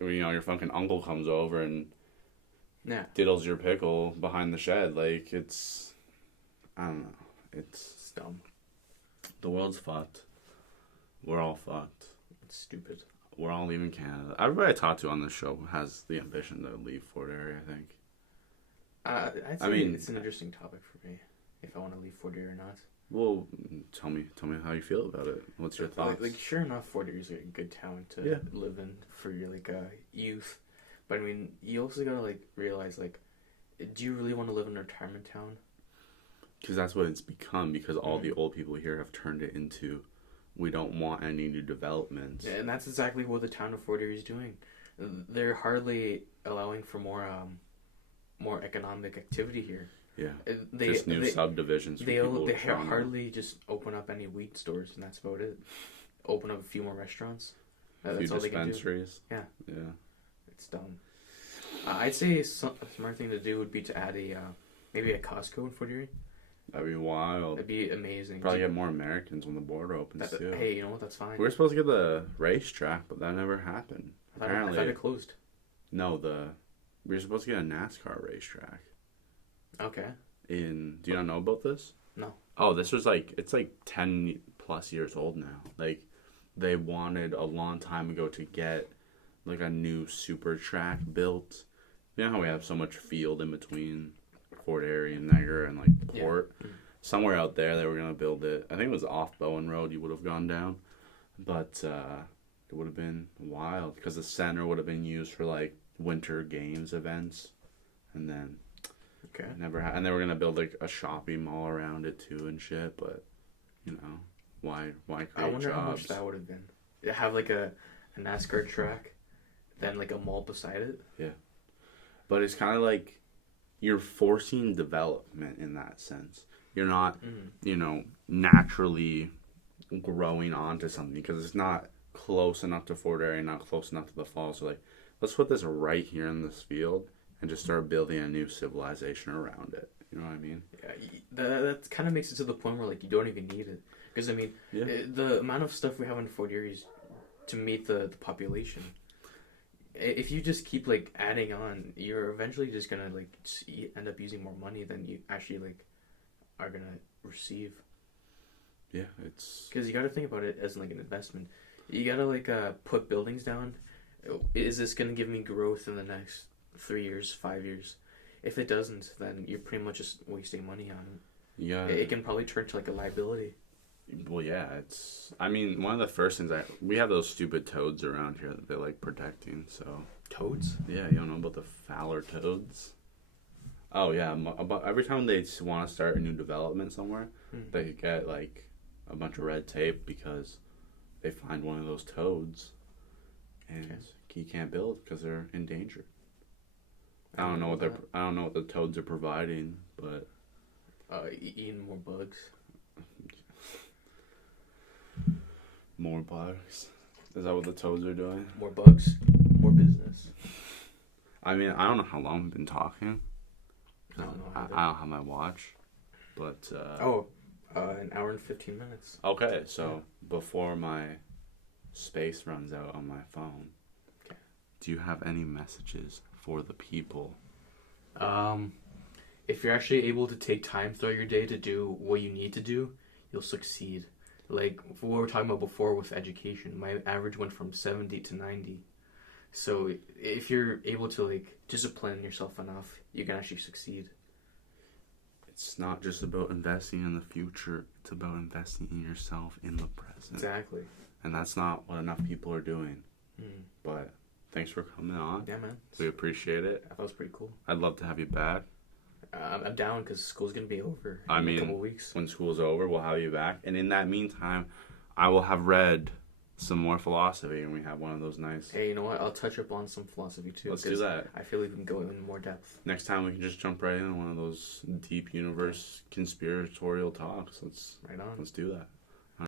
you know, your fucking uncle comes over and diddles your pickle behind the shed. Like, it's, I don't know. It's dumb. The world's fucked. We're all fucked. It's stupid. We're all leaving Canada. Everybody I talk to on this show has the ambition to leave Fort Erie, I think. I mean, it's an interesting topic for me, if I want to leave Fort Erie or not. Well, tell me how you feel about it. What's your thoughts? Like sure enough, Fort Erie is a good town to live in for your youth, but I mean, you also gotta realize do you really want to live in a retirement town? Because that's what it's become. Because all the old people here have turned it into, we don't want any new developments. Yeah, and that's exactly what the town of Fort Erie is doing. They're hardly allowing for more economic activity here. Yeah, just new subdivisions. For they hardly just open up any weed stores, and that's about it. Open up a few more restaurants. That's all they can do. Dispensaries. Yeah. It's dumb. I'd say a smart thing to do would be to add maybe a Costco in Fort Erie. That'd be wild. That'd be amazing. Probably get more Americans when the border opens too. Hey, you know what? That's fine. We were supposed to get the racetrack, but that never happened. I thought it closed. No, we were supposed to get a NASCAR racetrack. Okay. Do you not know about this? No. Oh, this was it's 10+ years old now. Like, they wanted a long time ago to get a new super track built. You know how we have so much field in between Fort Erie and Niagara and Port? Yeah. Somewhere out there they were gonna build it. I think it was off Bowen Road. You would have gone down, but it would have been wild because the center would have been used for winter games events, and then and they were gonna build a shopping mall around it too and shit. But you know, why create I wonder jobs? How much that would have been. Have a NASCAR track, then a mall beside it. Yeah, but it's kind of you're forcing development in that sense. You're not, you know, naturally growing onto something because it's not close enough to Fort Erie, not close enough to the falls. So let's put this right here in this field and just start building a new civilization around it. You know what I mean? Yeah, that kind of makes it to the point where you don't even need it. Because I mean, the amount of stuff we have in Fort Erie is to meet the population. If you just keep adding on, you're eventually just gonna end up using more money than you actually are gonna receive. Yeah, it's because you got to think about it as an investment. You gotta put buildings down. Is this gonna give me growth in the next 3 years, 5 years? If it doesn't, then you're pretty much just wasting money on it. Yeah, it can probably turn to a liability. Well, yeah, I mean, one of the first things we have those stupid toads around here that they protecting, so. Toads? Yeah, you don't know about the Fowler toads? Oh, yeah, about every time they want to start a new development somewhere, they get, a bunch of red tape because they find one of those toads, and you can't build because they're endangered. I don't know what the toads are providing, but. Eating more bugs. More bugs. Is that what the toes are doing? More bugs, more business. I mean, I don't know how long we've been talking. I don't know. I don't have my watch, but an hour and 15 minutes. okay. So before my space runs out on my phone, okay, do you have any messages for the people? If you're actually able to take time throughout your day to do what you need to do, you'll succeed. Like what we were talking about before with education, my average went from 70 to 90. So if you're able to like discipline yourself enough, you can actually succeed. It's not just about investing in the future. It's about investing in yourself in the present. Exactly. And that's not what enough people are doing. Mm. But thanks for coming on. Yeah, man. We appreciate it. I thought it was pretty cool. I'd love to have you back. I'm down because school's going to be over in a couple weeks. When school's over, we'll have you back. And in that meantime, I will have read some more philosophy, and we have one of those nice... Hey, you know what? I'll touch up on some philosophy, too. Let's do that. I feel like we can go in more depth. Next time, we can just jump right in one of those deep universe conspiratorial talks. Right on. Let's do that.